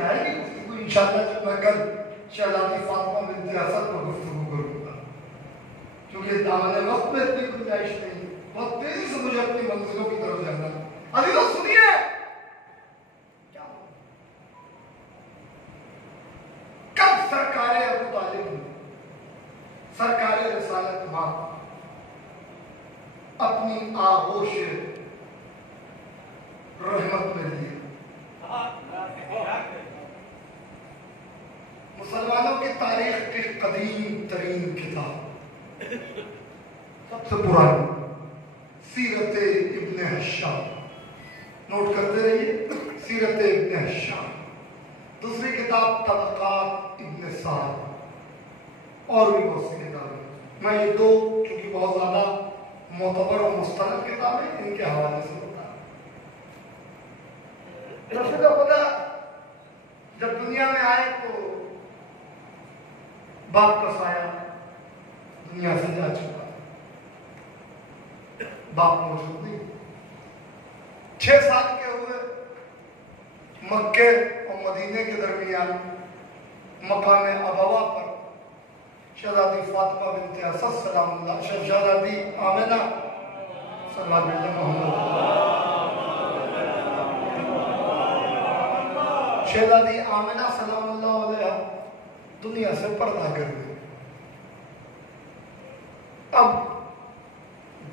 آئے گی گفتگو انشاءاللہ جب میں کل شہزادی فاطمہ بنت اسد پر گفتگو کروں گا، کیونکہ دامن وقت میں اتنی گنجائش نہیں، بہت تیزی سے مجھے اپنی منزلوں کی طرف جانا۔ عزیزو سنیے، کب سرکار ابو طالب نے سرکار رسالت ماں اپنی آغوش رحمت میں لیے؟ مسلمانوں کی تاریخ کی قدیم ترین کتاب، سب سے پرانی، سیرت ابن ہشام، نوٹ کرتے رہیے، سیرت ابن ہشام۔ دوسری کتاب طبقات ابن سعد، اور بھی بہت سی کتابیں، میں یہ دو چونکہ بہت زیادہ معتبر اور مستند کتابیں ان کے حوالے سے بتا رہا ہوں۔ رسول خدا جب دنیا میں آئے تو باپ کا سایہ دنیا سے جا چکا، باپ موجود نہیں۔ 6 سال کے ہوئے، مکے اور مدینے کے درمیان مقام ابوا پر شہزادی فاطمہ بنت اسد سلام اللہ، شہزادی آمنہ صلی اللہ علیہ محمد، شہزادی آمنہ سلام اللہ علیہ دنیا سے پردہ کر گئی۔ اب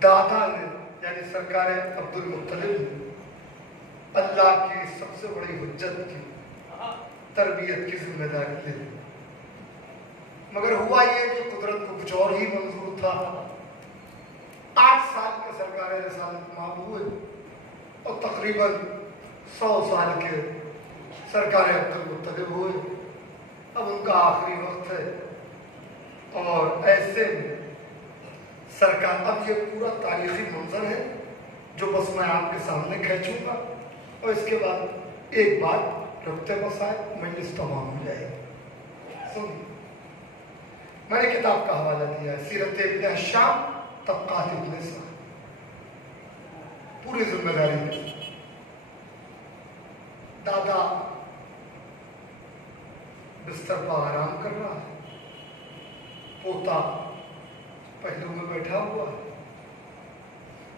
دادا نے یعنی سرکار عبد المطلب نے اللہ کی سب سے بڑی حجت کی تربیت کی ذمہ داری لی، مگر ہوا یہ کہ قدرت کو کچھ اور ہی منظور تھا۔ 8 سال کے سرکار رسالت مآب ہوئے اور تقریباً 100 سال کے سرکار عبد المطلب ہوئے۔ اب ان کا آخری وقت ہے، اور ایسے میں سرکار، اب یہ پورا تاریخی منظر ہے جو بس میں آپ کے سامنے کھینچوں گا، اور اس کے بعد ایک بات رکھتے بس آئے، مجلس تمام ہو جائے گی۔ سن، میں نے کتاب کا حوالہ دیا ہے، سیرت ابن ہشام، طبقات ابن سعد، پوری ذمہ داری ہے۔ دادا بستر پر آرام کر رہا ہے، پوتا پہلو میں بیٹھا ہوا ہے،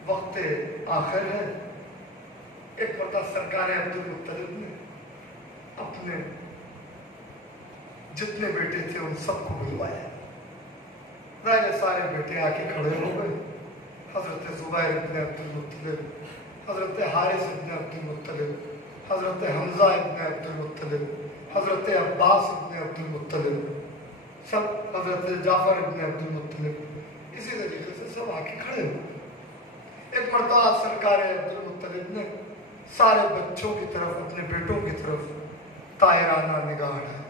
وقت آخر ہے۔ ایک مرتبہ سرکار عبد المطلب نے اپنے جتنے بیٹے تھے ان سب کو بلوایا، سارے بیٹے آ کے کھڑے ہو گئے، حضرت زبیر ابن عبد المطلب، حضرت حارث ابن عبد المطلب، حضرت حمزہ ابن عبد المطلب، حضرت عباس ابن عبد المطلب، سب حضرت جعفر ابن عبد المطلب، اسی طریقے سے سب آ کے کھڑے ہو۔ ایک مرتبہ سرکار عبد المطلب نے سارے بچوں کی طرف، اپنے بیٹوں کی طرف طائرانہ نگاہ ڈالی،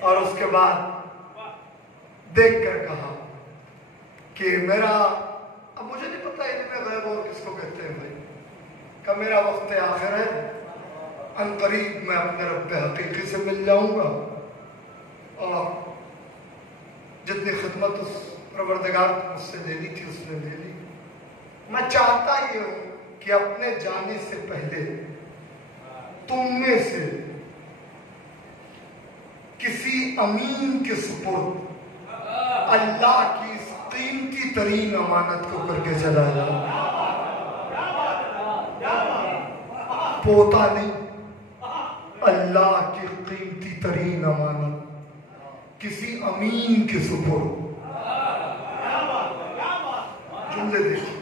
اور اس کے بعد دیکھ کر کہا کہ میرا، اب مجھے نہیں پتا علم غیب اور کس کو کہتے ہیں بھائی، کہ میرا وقت آخر ہے، ان قریب میں اپنے رب حقیقی سے مل جاؤں گا، اور جتنی خدمت اس پروردگار کو مجھ سے لینی تھی اس نے لے لی۔ میں چاہتا یہ ہوں کہ اپنے جانے سے پہلے تم میں سے کسی امین کے سپرد اللہ کی اس قیمتی ترین امانت کو کر کے چلا جاؤ۔ پوتا نہیں، اللہ کی قیمتی ترین امانت کسی امین کے سپرد۔ جملے دیکھیں،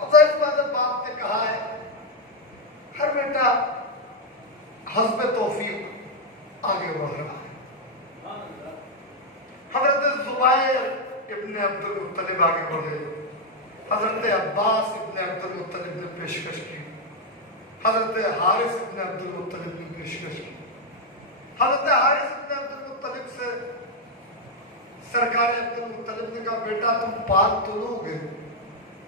اب ظاہر بات ہے، باپ نے کہا ہے ہر بیٹا حسب توفیق آگے بڑھ رہا ہے۔ حضرت زبیر ابن عبد المطلب آگے بڑھے، حضرت عباس ابن عبد المطلب نے پیشکش کی، حضرت حارث ابن عبد المطلب نے پیشکش کی۔ حضرت حارث ابن عبد المطلب سے سرکار عبد المطلب نے کہا بیٹا تم پال تو لو گے،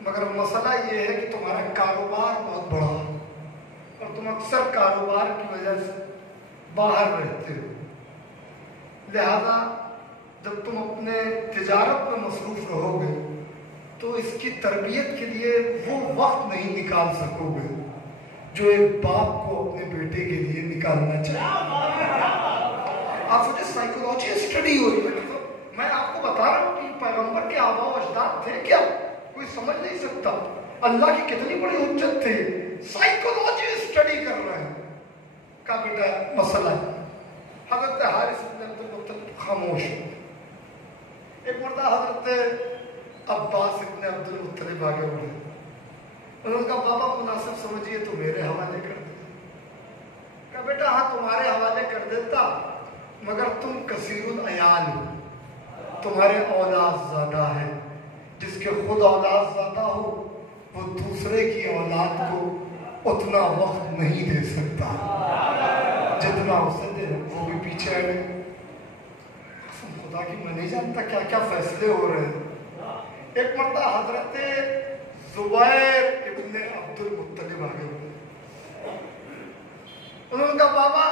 مگر مسئلہ یہ ہے کہ تمہارا کاروبار بہت بڑا ہے اور تم اکثر کاروبار کی وجہ سے باہر رہتے ہو، لہذا جب تم اپنے تجارت میں مصروف رہو گے تو اس کی تربیت کے لیے وہ وقت نہیں نکال سکو گے جو ایک باپ کو اپنے بیٹے کے لیے نکالنا چاہیے۔ آپ سوچیں سائیکولوجی اسٹڈی ہو رہی ہے، میں آپ کو بتا رہا ہوں کہ پیغمبر کے آباء و اجداد تھے کیا، کوئی سمجھ نہیں سکتا، اللہ کی کتنی بڑی حجت تھی، سائیکولوجی اسٹڈی کر رہے ہیں۔ کہا بیٹا مسئلہ ہے، حضرت حارث بن عبد المطلب خاموش ہو۔ ایک مرتبہ حضرت عباس ابن عبد المطلب آگے بڑھے، انہوں نے کہا بابا مناسب سمجھیے تو میرے حوالے کر دیتا۔ کہا بیٹا ہاں تمہارے حوالے کر دیتا، مگر تم کثیر العیال ہو، تمہارے اولاد زیادہ ہے، جس کے خود اولاد زیادہ ہو وہ دوسرے کی اولاد کو اتنا وقت نہیں دے سکتا جتنا اسے دے۔ وہ بھی پیچھے آ گئے، قسم خدا کی میں نہیں جانتا کیا کیا فیصلے ہو رہے ہیں۔ ایک مرتبہ حضرت زبیر ابن عبد المطلب آگے ہوئے، انہوں نے کہا بابا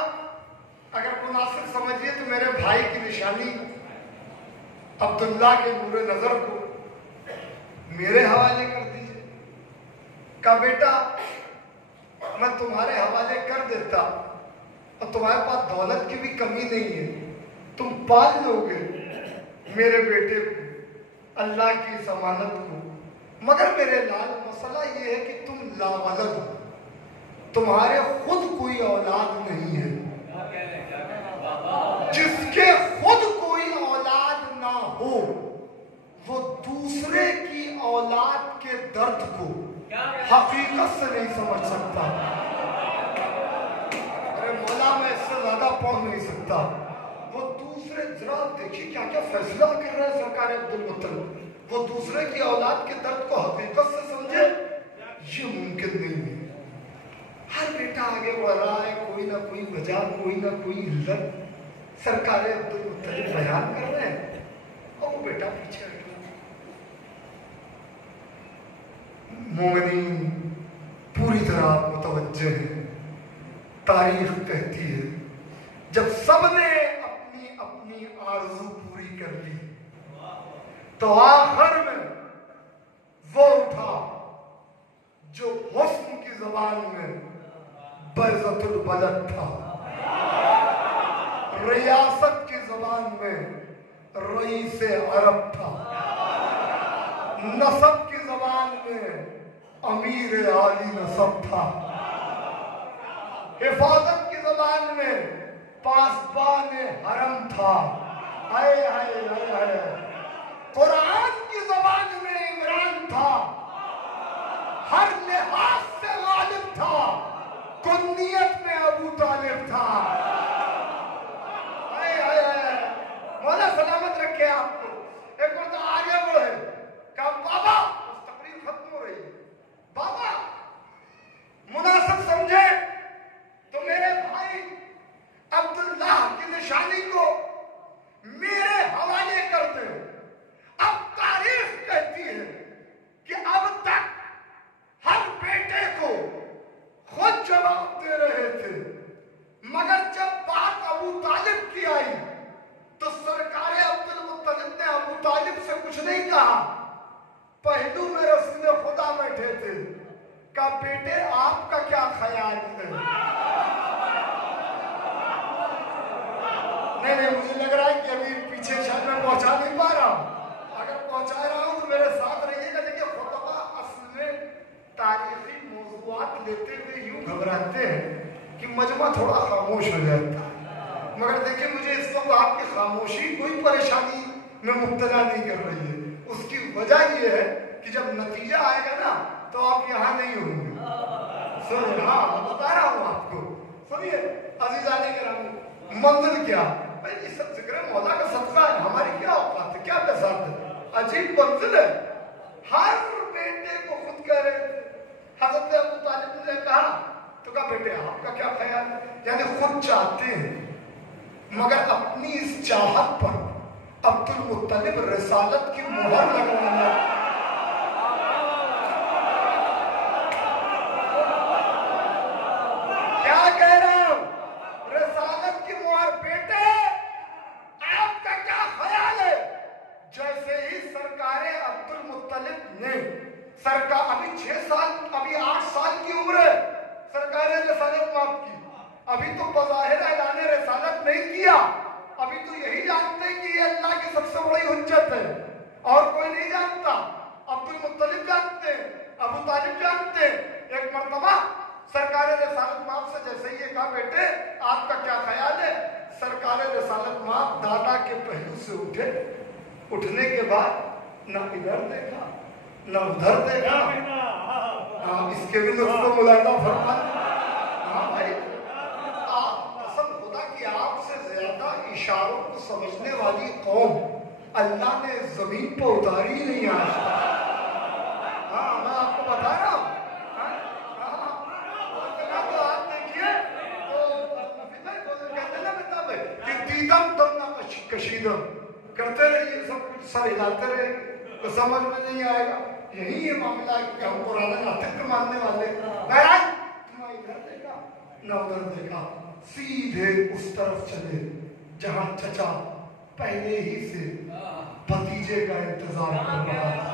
اگر مناسب سمجھیے تو میرے بھائی کی نشانی عبداللہ کے نور نظر کو میرے حوالے کر دیجئے۔ کہا بیٹا میں تمہارے حوالے کر دیتا اور تمہارے پاس دولت کی بھی کمی نہیں ہے، تم پال لو گے میرے بیٹے کو، اللہ کی ضمانت کو، مگر میرے لال مسئلہ یہ ہے کہ تم لاولد ہو، تمہارے خود کوئی اولاد نہیں ہے۔ جس کے خود کوئی اولاد نہ ہو وہ دوسرے کی اولاد کے درد کو حقیقت سے نہیں سمجھ سکتا۔ ارے مولا میں اس سے زیادہ پڑھ نہیں سکتا۔ وہ دوسرے ذرا دیکھیے کیا کیا فیصلہ کر رہے ہیں سرکار عبد المطلب، وہ دوسرے کی اولاد کے درد کو حقیقت سے سمجھے، یہ ممکن نہیں ہے۔ ہر بیٹا آگے بڑھ رہا ہے، کوئی نہ کوئی وجہ، کوئی نہ کوئی علت سرکار عبد المطلب بیان کر رہے ہیں اور وہ بیٹا پیچھے ہٹ گیا۔ مومنین پوری طرح متوجہ ہیں، تاریخ کہتی ہے جب سب نے اپنی اپنی آرزو پوری کر لی تو آخر میں وہ اٹھا جو حسن کی زبان میں برزت البلد تھا، ریاست کی زبان میں رئیس عرب تھا، نسب کی زبان میں امیر عالی نسب تھا، حفاظت کی زبان میں پاسبان حرم تھا، ہائے ہائے ہائے ہائے، قرآن کی زبان میں عمران تھا، ہر لحاظ سے غالب تھا، کنیت میں ابو طالب تھا۔ مولا سلامت رکھے آپ کو۔ ایک مرتبہ آگے بڑھے، کہا بابا، تقریر ختم ہو رہی ہے، بابا مناسب سمجھے تو میرے بھائی عبداللہ کی نشانی کو میرے حوالے کر دے۔ اب تاریخ کہتی ہے کہ اب تک ہر بیٹے کو خود جواب دے رہے تھے، مگر جب بات ابو طالب کی آئی تو سرکار عبد المطلب نے ابو طالب سے کچھ نہیں کہا، پہلو میں رسول خدا بیٹھے تھے، کہا بیٹے آپ کا کیا خیال ہے؟ نہیں مجھے لگ رہا ہے کہ ابھی پیچھے شاید میں پہنچا نہیں پا رہا ہوں، اگر پہنچا رہا ہوں تو میرے ساتھ رہیے گا۔ دیکھیے خطبہ اصل میں تاریخی موضوعات لیتے ہوئے یوں گھبراتے ہیں کہ مجمع تھوڑا خاموش ہو جاتا ہے، مگر دیکھیں مجھے اس وقت آپ کی خاموشی کوئی پریشانی میں مبتلا نہیں کر رہی ہے۔ اس کی وجہ یہ ہے کہ جب نتیجہ آئے گا نا تو آپ یہاں نہیں ہوں گے۔ سنیے، ہاں میں بتا رہا ہوں آپ کو، سنیے عزیزان کرام، منزل کیا بھائی یہ سب ذکر مولا کا صدقہ ہے، ہماری کیا اوقات ہے، کیا بساط ہے، عجیب منزل ہے۔ ہر بیٹے کو خود کہہ رہے تھے، حضرت ابو طالب نے کہا تو کہا بیٹے آپ کا کیا خیال ہے، یعنی خود چاہتے ہیں مگر اپنی اس چاہت پر عبد المطلب رسالت کی مہر لگوانا۔ کیا کہہ رہا ہوں؟ رسالت کی مہر بیٹے تو بظاہر اعلان رسالت نہیں کیا، ابھی تو یہی جانتے ہیں کہ یہ اللہ کی سب سے بڑی حجت ہے، اور کوئی نہیں جانتا۔ عبد المطلب جانتے ہیں، ابو طالب جانتے ہیں۔ ایک مرتبہ سرکار رسالت مآب سے جیسے ہی یہ کہا بیٹے آپ کا کیا خیال ہے، سرکار رسالت مآب دادا کے پہلو سے اٹھے، اٹھنے کے بعد نہ ادھر دیکھا نہ ادھر دیکھا۔ اس کے بھی لطف کو ملاحظہ فرمائیں۔ ہاں بھائی، قسم خدا کی آپ سے زیادہ اشاروں کو سمجھنے والی قوم اللہ نے زمین پہ اتاری ہی نہیں آج تک۔ ہاں میں آپ کو بتا رہا ہوں، تو آپ دیکھیے کہتے نا کتاب ہے کہ دیدم تم نہ کشیدم، کرتے رہیے سب کچھ، سر ہلاتے رہے تو سمجھ میں نہیں آئے گا۔ یہی یہ معاملہ ہے کہ ہم قرآن ناطق کو ماننے والے بہرحال تم ادھر دیکھا نہ ادھر دیکھا، سیدھے اس طرف چلے جہاں چچا پہلے ہی سے بھتیجے کا انتظار کر رہا تھا۔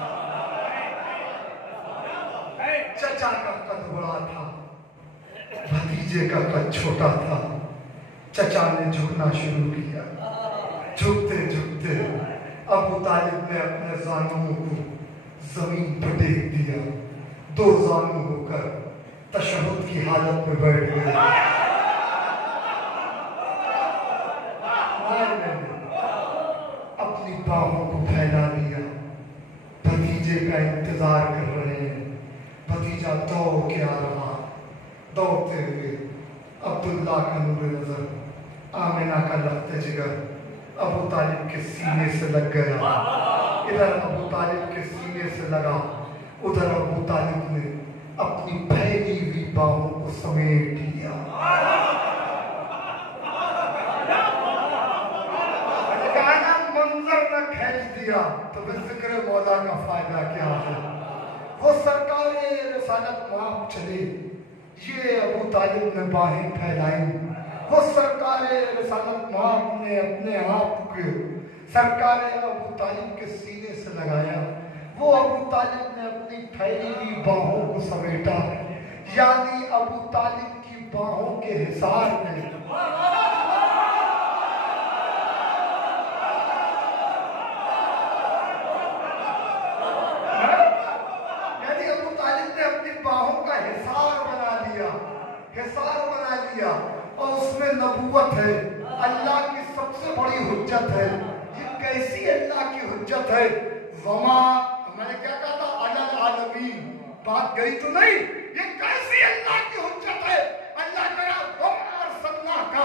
چچا کا قد بڑا تھا، بھتیجے کا قد چھوٹا تھا۔ چچا نے جھکنا شروع کیا، جھکتے جھکتے ابو طالب نے اپنے زانوں کو زمین پر ٹیک دیا، دو زانوں ہو کر تشہد کی حالت میں بیٹھ گئے۔ اپنی باہوں کو پھیلا دیا، بھتیجے کا انتظار کر رہے ہیں۔ بھتیجا دوڑ کے آ رہا، دوڑتے ہوئے عبداللہ کا نور نظر آمنہ کا لخت جگر ابو طالب کے سینے سے لگ گیا۔ ادھر ابو طالب کے سینے سے لگا، ادھر ابو طالب نے اپنی پھیلی ہوئی باہوں کو سمیٹ لیا۔ کہنا منظر نہ کھینچ دیا تو پھر ذکر مولا کا فائدہ کیا ہے۔ وہ سرکار رسالت مآب چلے، یہ ابو طالب نے باہیں پھیلائیں۔ وہ سرکار رسالت مآب نے اپنے آپ کو سرکار ابو طالب کے سینے سے لگایا۔ وہ ابو طالب نے اپنی پھیلی ہوئی باہوں کو سمیٹا، یعنی ابو طالب کی باہوں کے حصار میں حصار بنا لیا، اور اس میں نبوت ہے، اللہ کی سب سے بڑی حجت ہے۔ یہ کیسی اللہ کی حجت ہے؟ وما، میں نے کیا کہا تھا، علی العالمین، بات گئی تو نہیں؟ یہ کیسی اللہ کی حجت ہے؟ اللہ کہا وما ارسلناک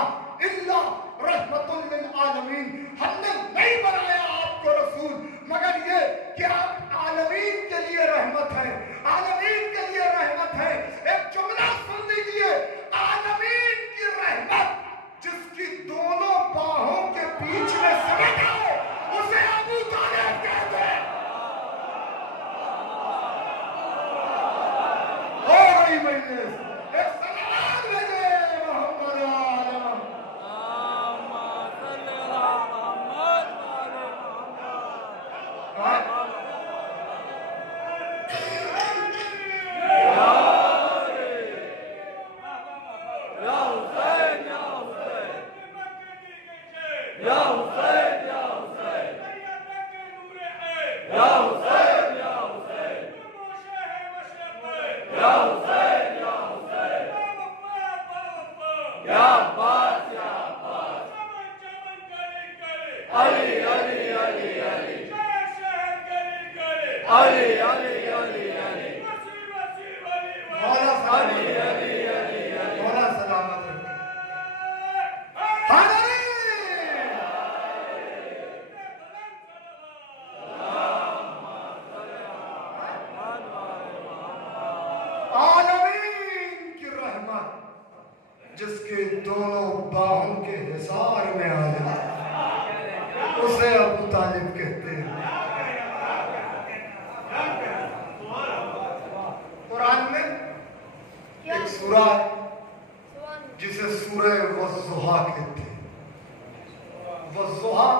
الا رحمۃ للعالمین، ہم نے نہیں بنایا آپ کو رسول مگر یہ کہ آپ عالمین کے لیے رحمت ہے، عالمین کے لیے رحمت ہے۔ ایک جملہ سن لیجئے، عالمین کی رحمت جس کی دونوں باہوں کے بیچ میں سمٹ ہے اسے ابو طالب کہتے ہیں۔ اور ہی مجلس ایک سلام بھیجے محمد عالم۔ جس کے دونوں باہوں کے حصار میں آ جائے اسے ابو طالب کہتے ہیں۔ قرآن میں ایک سورہ جسے سورہ والضحیٰ کہتے ہیں۔ والضحیٰ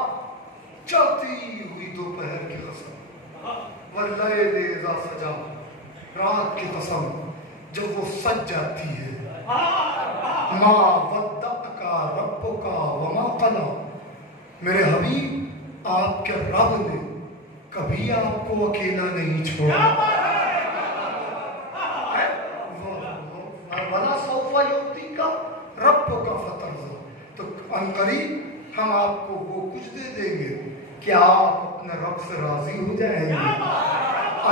چلتی ہوئی دوپہر کی قسم، واللیل اذا سجا، رات کی قسم جب وہ سج جاتی ہے۔ ما ودعک ربک وما قلی، میرے حبیب آپ کے رب نے کبھی آپ کو اکیلا نہیں چھوڑا۔ وَلَا سَوْفَ يُعْطِيكَ رَبُّكَ فَتَرْضَىٰ، تو عنقریب ہم آپ کو وہ کچھ دے دیں گے کہ آپ اپنے رب سے راضی ہو جائیں گے۔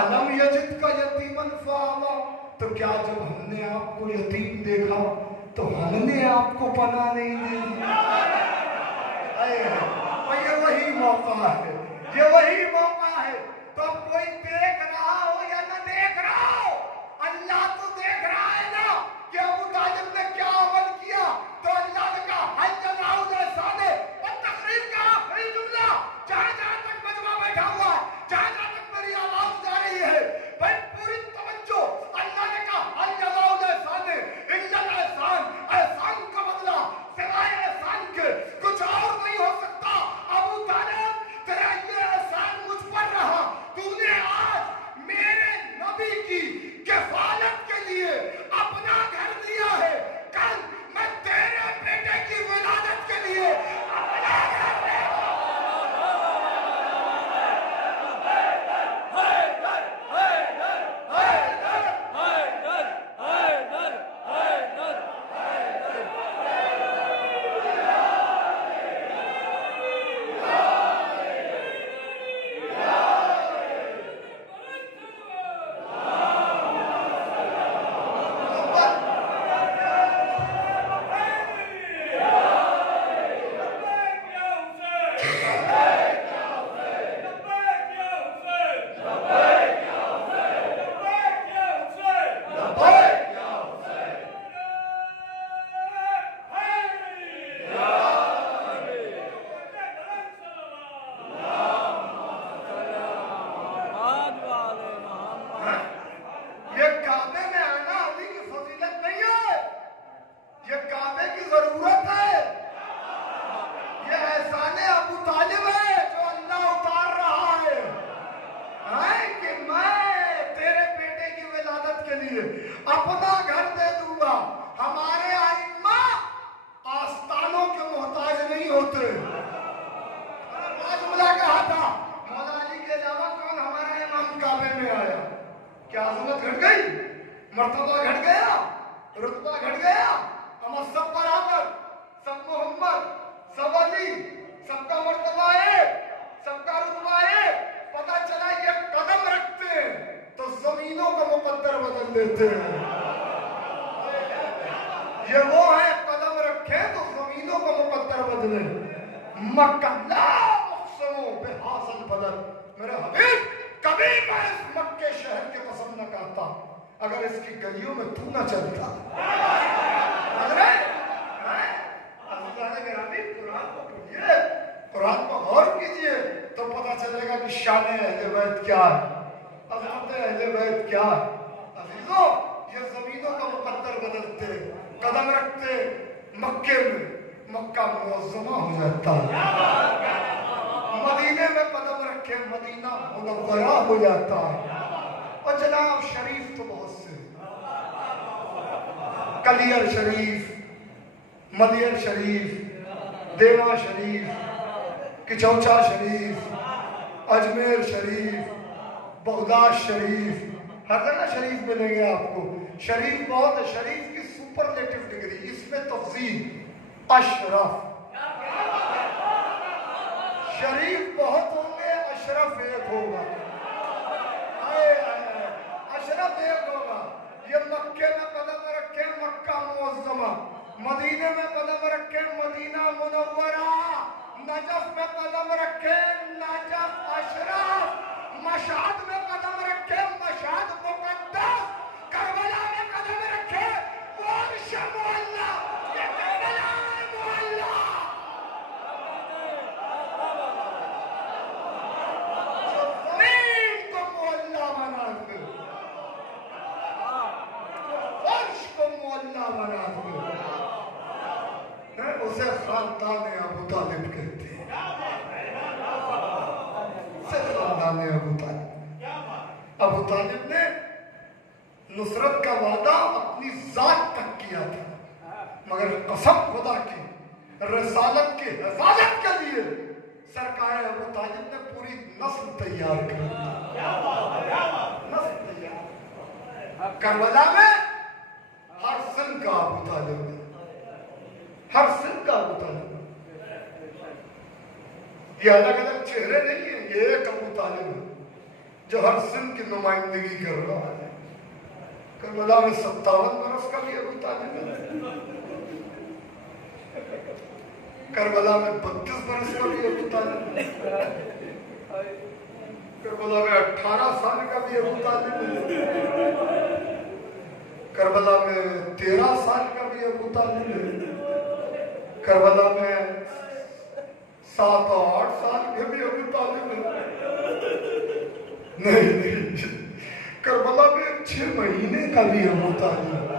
أَلَمْ يَجِدْكَ يَتِيمًا فَآوَىٰ، تو کیا جب ہم نے آپ کو یتیم دیکھا تو ہم نے آپ کو پناہ نہیں دی؟ یہ وہی موقع ہے، یہ وہی موقع ہے۔ تو اب کوئی دیکھ رہا ہو یا نہ دیکھ رہا ہو، اللہ تو دیکھ رہا ہے نا کہ ابو طالب نے کیا عمل کیا۔ تو اللہ نے کہا حل جزاؤ الاحسان، اور تقریر کا آخری جملہ جہاں جہاں تک مجمع بیٹھا ہوا ہے، جہاں جہاں تک میری آواز جا رہی ہے، بھائی پوری توجہ۔ اللہ نے کہا حل جزاؤ الاحسان الا الاحسان، احسان کا بدلہ سوائے احسان کے کچھ اور نہیں ہو سکتا۔ ابو طالب تیرا یہ احسان مجھ پر رہا، تو نے آج میرے نبی کی کفالت کے لیے اپنا گھر دیا ہے، کل میں تیرے بیٹے کی ولادت کے لیے اپنا گھر دے گا۔ اپنا گھر دے دوں گا۔ ہمارے ائمہ آستانوں کے محتاج نہیں ہوتے۔ جملہ کہا تھا مولا علی کے علاوہ کون ہمارا امام کعبے میں آیا؟ کیا عظمت گھٹ گئی؟ مرتبہ گھٹ گیا؟ رتبہ گھٹ گیا؟ ہم سب برابر، سب محمد، سب علی، سب کا مرتبہ ہے، سب کا رتبہ ہے۔ پتہ چلا یہ قدم رکھتے ہیں تو زمینوں کا مقدر بدل دیتے ہیں۔ یہ وہ ہے قدم رکھے تو زمینوں کا مقدر بدلے۔ مکہ لا اقسم بہذا البلد، میرے حبیب کبھی میں اس مکے شہر کے قسم نہ کہتا اگر اس کی گلیوں میں تو نہ چلتا۔ قرآن کو غور کیجئے تو پتہ چلے گا کہ شان اہل بیت کیا ہے، عظمت اہل بیت کیا ہے۔ عزیزوں یہ زمینوں کا مقدر بدلتے، قدم رکھتے مکے میں، مکہ معظمہ ہو جاتا ہے۔ مدینے میں قدم رکھے مدینہ منورہ ہو جاتا ہے۔ اور جناب شریف تو بہت سے، کلیئر شریف، ملیئر شریف، دیوا شریف، کچوچا شریف، اجمیر شریف، بغداد شریف، ہر جگہ شریف ملیں گے آپ کو۔ شریف بہت ہے، شریف کی سپرلیٹو ڈگری، اس میں تفضیل اشرف، شریف بہت ہوں گے، اشرف ایک ہوگا، اشرف ایک ہوگا۔ یہ مکے میں قدم رکھے مکہ معظمہ، مدینے میں قدم رکھے مدینہ منورہ، نجف میں قدم رکھے نجف اشرف، مشہد میں قدم رکھے مشہد مقدس، کربلا میں قدم رکھے ورش معلّہ، یہ کربلا ہے معلّہ۔ زمین کو معلّہ بنا دے، فرش کو معلّہ بنا دے، اسے خاندان ابو طالب کہتے ہیں، اسے خاندان ابو طالب۔ ابو طالب نے نصرت کا وعدہ اپنی ذات تک کیا تھا، مگر قسم خدا کی رسالت کی حفاظت کے لیے سرکار ابو طالب نے پوری نسل تیار کر دی. نسل تیار. کربلا میں ہر سن کا ابو طالب ہے. ہر سن کا ابو طالب. یہ الگ الگ چہرے نہیں ہیں، یہ ایک ابو طالب ہے جو ہر سن کی نمائندگی کر رہا ہے. کربلا میں 57 برس کا بھی ابو طالب ہے. کربلا میں 32 برس کا بھی ابو طالب ہے. کربلا میں 18 سال کا بھی ابو طالب ہے. کربلا میں 13 سال کا بھی ابو طالب ہے. کربلا میں 7 اور 8 سال کے بھی ابو طالب ہے. نہیں، کربلا میں 6 مہینے کا بھی ابو طالب ہے.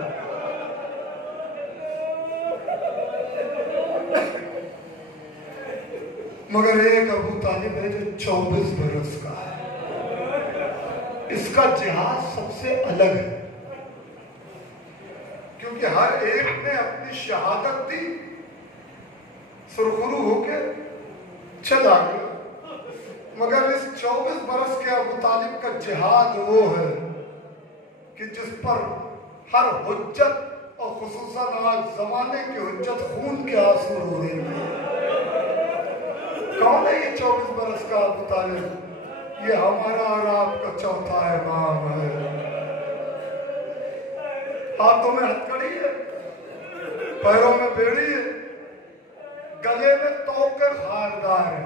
مگر ایک ابو طالب ہے جو 24 برس کا ہے. اس کا جہاد سب سے الگ ہے، کیونکہ ہر ایک نے اپنی شہادت دی، سرخرو ہو کے چلا گیا. مگر اس 24 برس کے ابو طالب کا جہاد وہ ہے کہ جس پر ہر حجت اور خصوصاً آج زمانے کی حجت خون کے آنسو رو رہی ہے. کون ہے یہ 24 برس کا ابو طالب؟ یہ ہمارا اور آپ کا چوتھا امام ہے. ہاتھوں میں ہتھکڑی ہے، پیروں میں بیڑی ہے، گلے میں توکر خاردار ہے،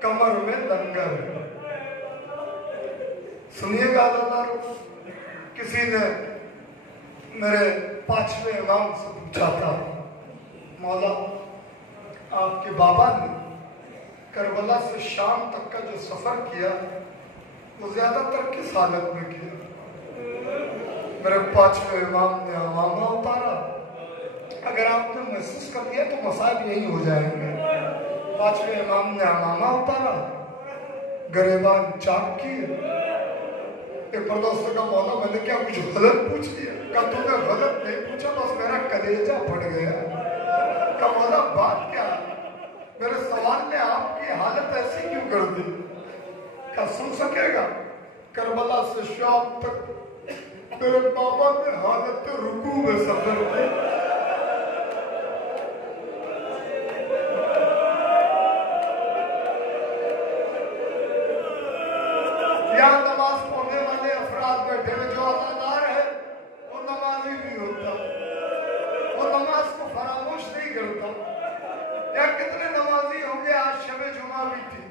کمر میں لنگر ہے. سنیے گا اللہ، کسی نے میرے 5ویں امام سے پوچھا تھا، مولا آپ کے بابا نے کربلا سے شام تک کا جو سفر کیا وہ زیادہ تر کس حالت میں کیا؟ میرے 5ویں امام نے امامہ اتارا. اگر آپ نے محسوس کر لیا تو مصائب یہی ہو جائیں گے. 5ویں امام نے امامہ اتارا، گریبان چاک کیے. ایک مرد اس نے کہا مولا میں نے کیا کچھ غلط پوچھ لیا؟ کہا تو نے غلط نہیں پوچھا، بس میرا کلیجہ پھٹ گیا. کہا مولا بات کیا؟ میرے سوال نے آپ کی حالت ایسی کیوں کر دی؟ کہا سن سکے گا، کربلا سے شام تک میرے بابا نے حالت رکوع میں سفر کی. یہاں نماز پڑھنے والے افراد بیٹھے ہوئے جو ازادار ہے وہ نمازی بھی ہوتا، وہ نماز کو فراموش نہیں کرتا. یا کتنے نمازی ہوں گے؟ آج شب جمعہ بھی تھی.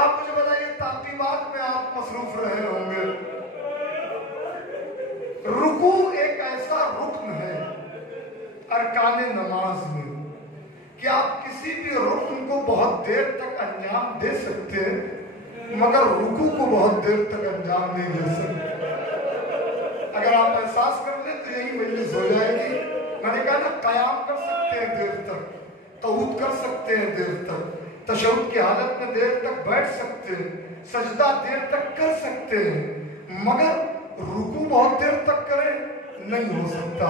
آپ مجھے بتائیے تعقیبات میں آپ مصروف رہے ہوں گے. رکوع ایک ایسا رکن ہے ارکان نماز میں کہ آپ کسی بھی رکن کو بہت دیر تک انجام دے سکتے ہیں، مگر رکوع کو بہت دیر تک انجام نہیں دے سکتے. اگر آپ احساس کر لیں تو یہی مجلس ہو جائے گی. میں نے کہا نا، قیام کر سکتے ہیں دیر تک، قعود کر سکتے ہیں دیر تک، تشہد کی حالت میں دیر تک بیٹھ سکتے ہیں، سجدہ دیر تک کر سکتے ہیں، مگر رکوع بہت دیر تک کرے نہیں ہو سکتا.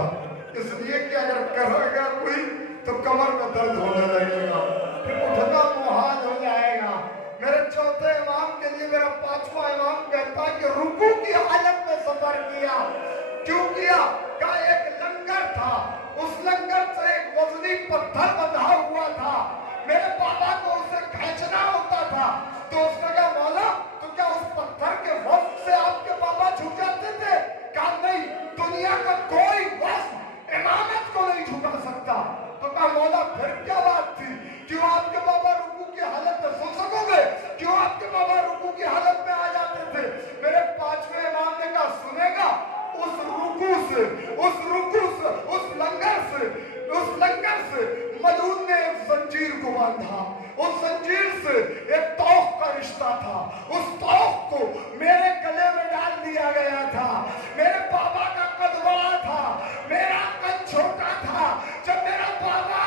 اس لیے کہ اگر کرے گا کوئی تو کمر میں درد ہونے لگے گا، پھر اٹھنا محال ہو جائے گا. میرے چوتھے امام کے لیے میرا 5واں امام کہتا ہے کہ رکوع کی حالت میں سفر کیا. کیوں کیا؟ کہ ایک لنگر تھا، اس لنگر سے ایک وزنی پتھر بندھا ہوا تھا. میرے بابا کو اسے کھینچنا ہوتا تھا. تو اس نے کہا مولا تو کیا اس پتھر کے وزن سے آپ کے بابا جھک جاتے تھے؟ کہا نہیں، دنیا کا کوئی وزن امامت کو نہیں جھکا سکتا. تو کہا مولا پھر کیا بات تھی؟ کیوں آپ کے بابا رکوع کی حالت میں سن سکو گے؟ کیوں آپ کے بابا رکوع کی حالت میں آ جاتے تھے؟ میرے 5ویں امام نے کہا سنے گا، اس رکوع سے، اس لنگر سے ملعون نے ایک زنجیر کو باندھا. اس زنجیر سے ایک توق کا رشتہ تھا، اس توق کو میرے گلے میں ڈال دیا گیا تھا. میرے بابا کا قد بڑا تھا، میرا قد چھوٹا تھا. جب میرا بابا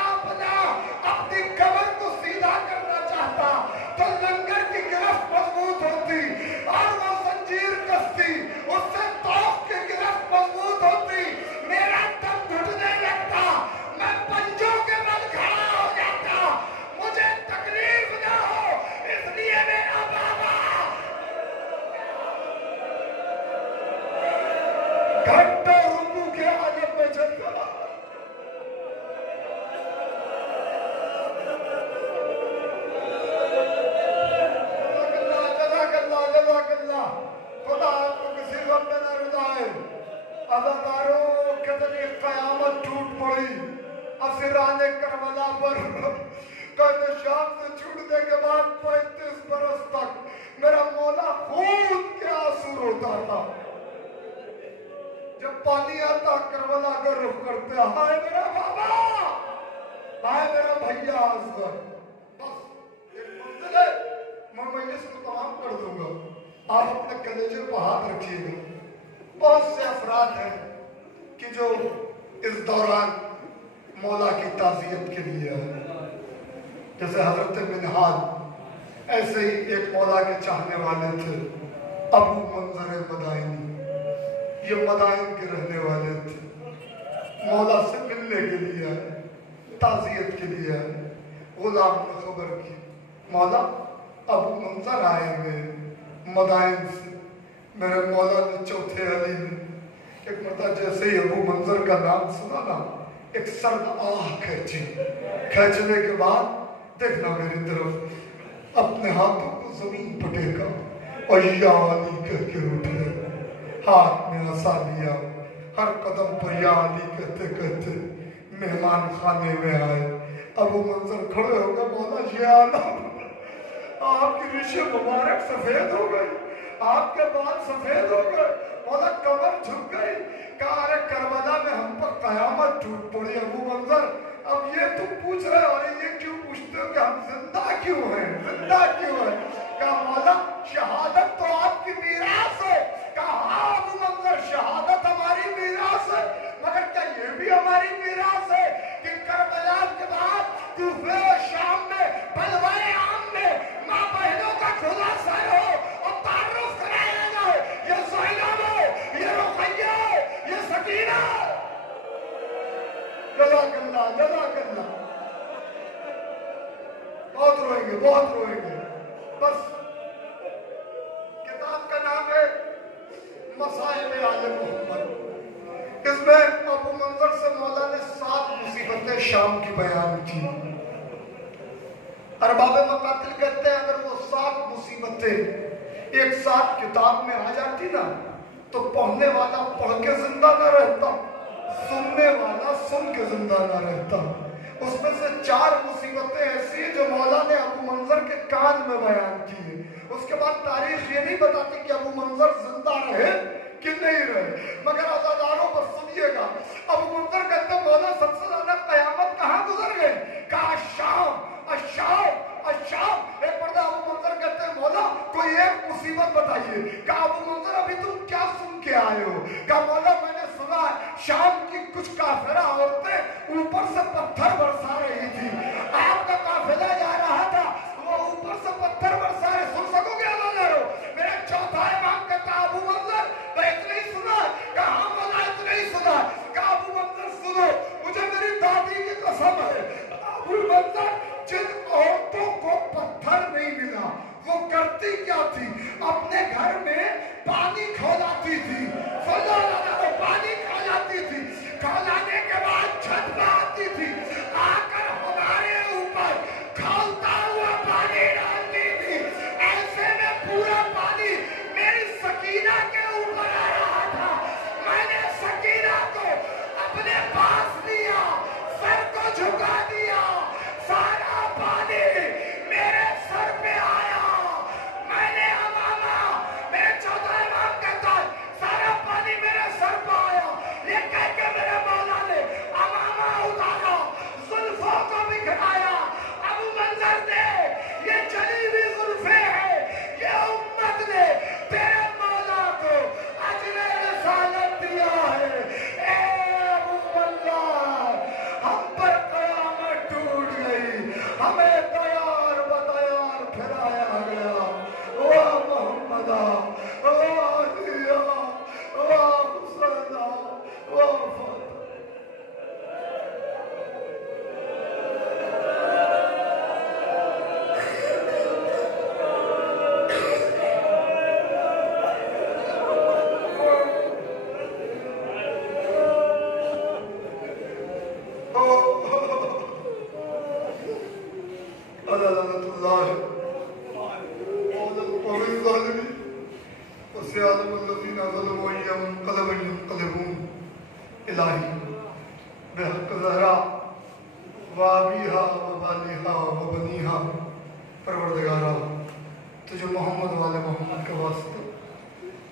اپنی کمر کو سیدھا کرنا چاہتا تو لنگر کی گرفت مضبوط ہوتی اور وہ زنجیر کستی، اس سے توق کی گرفت مضبوط بعد 35 برس تک میرا مولا خون کے آنسو روتا تھا. جب پانی آتا کربلا کا رخ کرتے ہائے میرا بابا، ہائے میرا بھیا اصغر. بس ایک منزل ہے، میں مجلس کو تمام کر دوں گا، آپ اپنے کلیجے پہ ہاتھ رکھیے گا. بہت سے افراد ہیں کہ جو اس دوران مولا کی تعزیت کے لیے آئے، جیسے حضرت منہال ایسے ہی ایک مولا کے چاہنے والے تھے، ابو منظر مدائنی. یہ مدائن کے رہنے والے تھے، مولا سے ملنے کے لیے آئے، تعزیت کے لیے آئے. غلام نے خبر کی مولا ابو منظر آئے ہوئے مدائن سے. میرے مولا نے چوتھے علی نے ایک مرتبہ جیسے ہی ابو منظر کا نام سنا نا، ایک سرد آہ کھینچی. کھینچنے کے بعد دیکھنا میری طرف، اپنے ہاتھوں کو زمین پٹیکا اور یا علی کہہ کے اٹھے. ہاتھ میں عصا لیا، ہر قدم پر یا علی کہتے کہتے مہمان خانے میں آئے. ابو منظر کھڑے ہو گئے، مولا یا علی آپ کی ریشیں مبارک سفید ہو گئی، آپ کے بال سفید ہو گئے. مولا کمر جھک گئی. کہا ارے کربلا میں ہم پر قیامت ٹوٹ پڑی. ابو منظر اب یہ تم پوچھ رہے ہو، یہ کیوں پوچھتے ہو کہ ہم زندہ کیوں ہیں، زندہ کیوں ہیں؟ کہا مولا شہادت تو آپ کی میراث ہے. کہا ہاں ابو منظر شہادت ہماری میراث ہے، مگر کیا یہ بھی ہماری میراث ہے کہ کربلا کے بعد کوفہ و شام میں بلوائے عام میں ماں بہنوں کا کھلا سر ہو اور تعارف کرایا جائے، یہ زینب ہو، یہ رقیہ ہو، یہ سکینہ. جزاک اللہ، جزاک اللہ. بہت روئیں گے، بہت روئیں گے. بس کتاب کا نام ہے مصائب آل محمد. اس میں ابو منظر سے مولا نے 7 مصیبتیں شام کی بیان کی. ارباب مقاتل کہتے ہیں اگر وہ 7 مصیبتیں ایک ساتھ کتاب میں آ جاتی نا تو پڑھنے والا پڑھ کے زندہ نہ رہتا، سننے والا سن کے زندہ نہ رہتا. اس میں سے 4 مصیبتیں ایسی ہیں جو مولا نے ابو منظر کے کان میں بیان کی ہیں. اس کے بعد تاریخ یہ نہیں بتاتی کہ ابو منظر زندہ رہے کہ نہیں رہے، مگر عزاداروں پر سنیے گا. ابو منظر کہتے ہیں مولا سب سے زیادہ قیامت کہاں گزر گئی؟ کہا شام، الشام، الشام. ایک پردہ ابو منظر کہتے ہیں مولا کوئی ایک مصیبت بتائیے. کہا ابو منظر ابھی تم کیا سن کے آئے ہو؟ کہا مولا میں نے سنا شام کی کچھ کافرہ عورتیں اوپر سے پتھر برسا رہی تھی. آپ کا قافلہ جا رہا تھا، وہ اوپر سے پتھر برسا رہے. سن سکو گے اللہ؟ میرا چوتھا امام کہتا ابو منظر میں اتنا ہی سنا. کہا ہاں مولا اتنا ہی سنا. کہا ابو منظر سنو، مجھے میری دادی کی قسم ہے ابو منظر جن عورتوں کو پتھر نہیں ملا وہ کرتی کیا تھی؟ اپنے گھر میں پانی کھولاتی تھی. پانی کھولاتی تھی، کھولانے کے بعد چھت پہ آتی تھی، آ کر ہمارے اوپر کھولتا ہوا پانی ڈالتی تھی. ایسے میں پورا پانی میری سکینہ کے اوپر آ رہا تھا. میں نے سکینہ کو اپنے پاس لیا، سر کو جھکا دیا، سارا پانی میرے سر پہ آیا. میں نے امامہ، میرے چوتھا امام کہتا ہے سارا پانی میرے سر پہ آیا. یہ کہہ کے میرے مولا نے امامہ اتارا، زلفوں کو بکھرایا. ابو منظر نے یہ جلی ہوئی زلفیں ہیں، یہ امت نے تیرے مولا کو اجر رسالت دیا ہے. اے ابو منظر ہم پر قیامت ٹوٹ گئی، ہمیں تیار بتیار پھرایا گیا. او محمدہ، او علیہ، او حسینہ، او فاطمہ. الہی بحق زہرا و ابیہا و بالیہا و بنیہا پروردگارہ تجھے محمد والے محمد کا واسطہ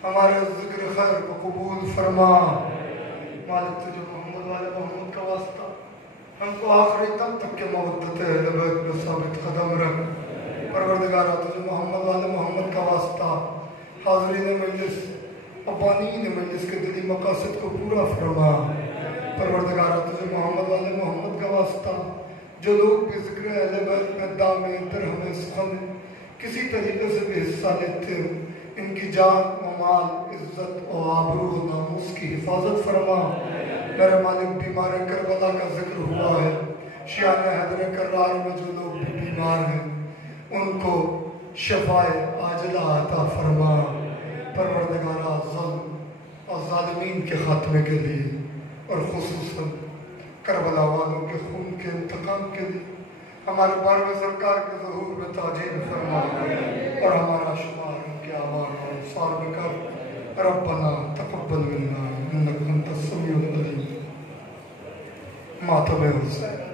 ہمارے ذکر خیر کو قبول فرما۔ مالک تجھے محمد والے محمد کا واسطہ ہم کو آخری تب تک کے مودت اہل بیت میں ثابت قدم رکھ۔ پروردگارہ تجھے محمد والے محمد کا واسطہ حاضرین مجلس اور بانین مجلس کے دلی مقاصد کو پورا فرما۔ پروردگارہ تجھے محمد والے محمد کا واسطہ جو لوگ بھی ذکر اہل بیت میں دامے درہم سخن کسی طریقے سے بھی حصہ لیتے ہو، ان کی جان و مال عزت و آبرو و ناموس کی حفاظت فرما۔ میرے مالک بیمار کربلا کا ذکر ہوا ہے، شیعان حیدر کرار میں جو لوگ بھی بیمار ہیں ان کو شفائے عاجلہ عطا فرما۔ پروردگارہ ظلم اور ظالمین کے خاتمے کے لیے اور خصوصاً کربلا والوں کے خون کے انتقام کے لیے ہمارے بارگاہ سرکار کے ظہور میں تعجیل فرما اور ہمارا شمار ان کے اعمال اور انصار میں کر۔ ربنا تقبل منا انک انت السمیع العلیم۔ ماتم حسین۔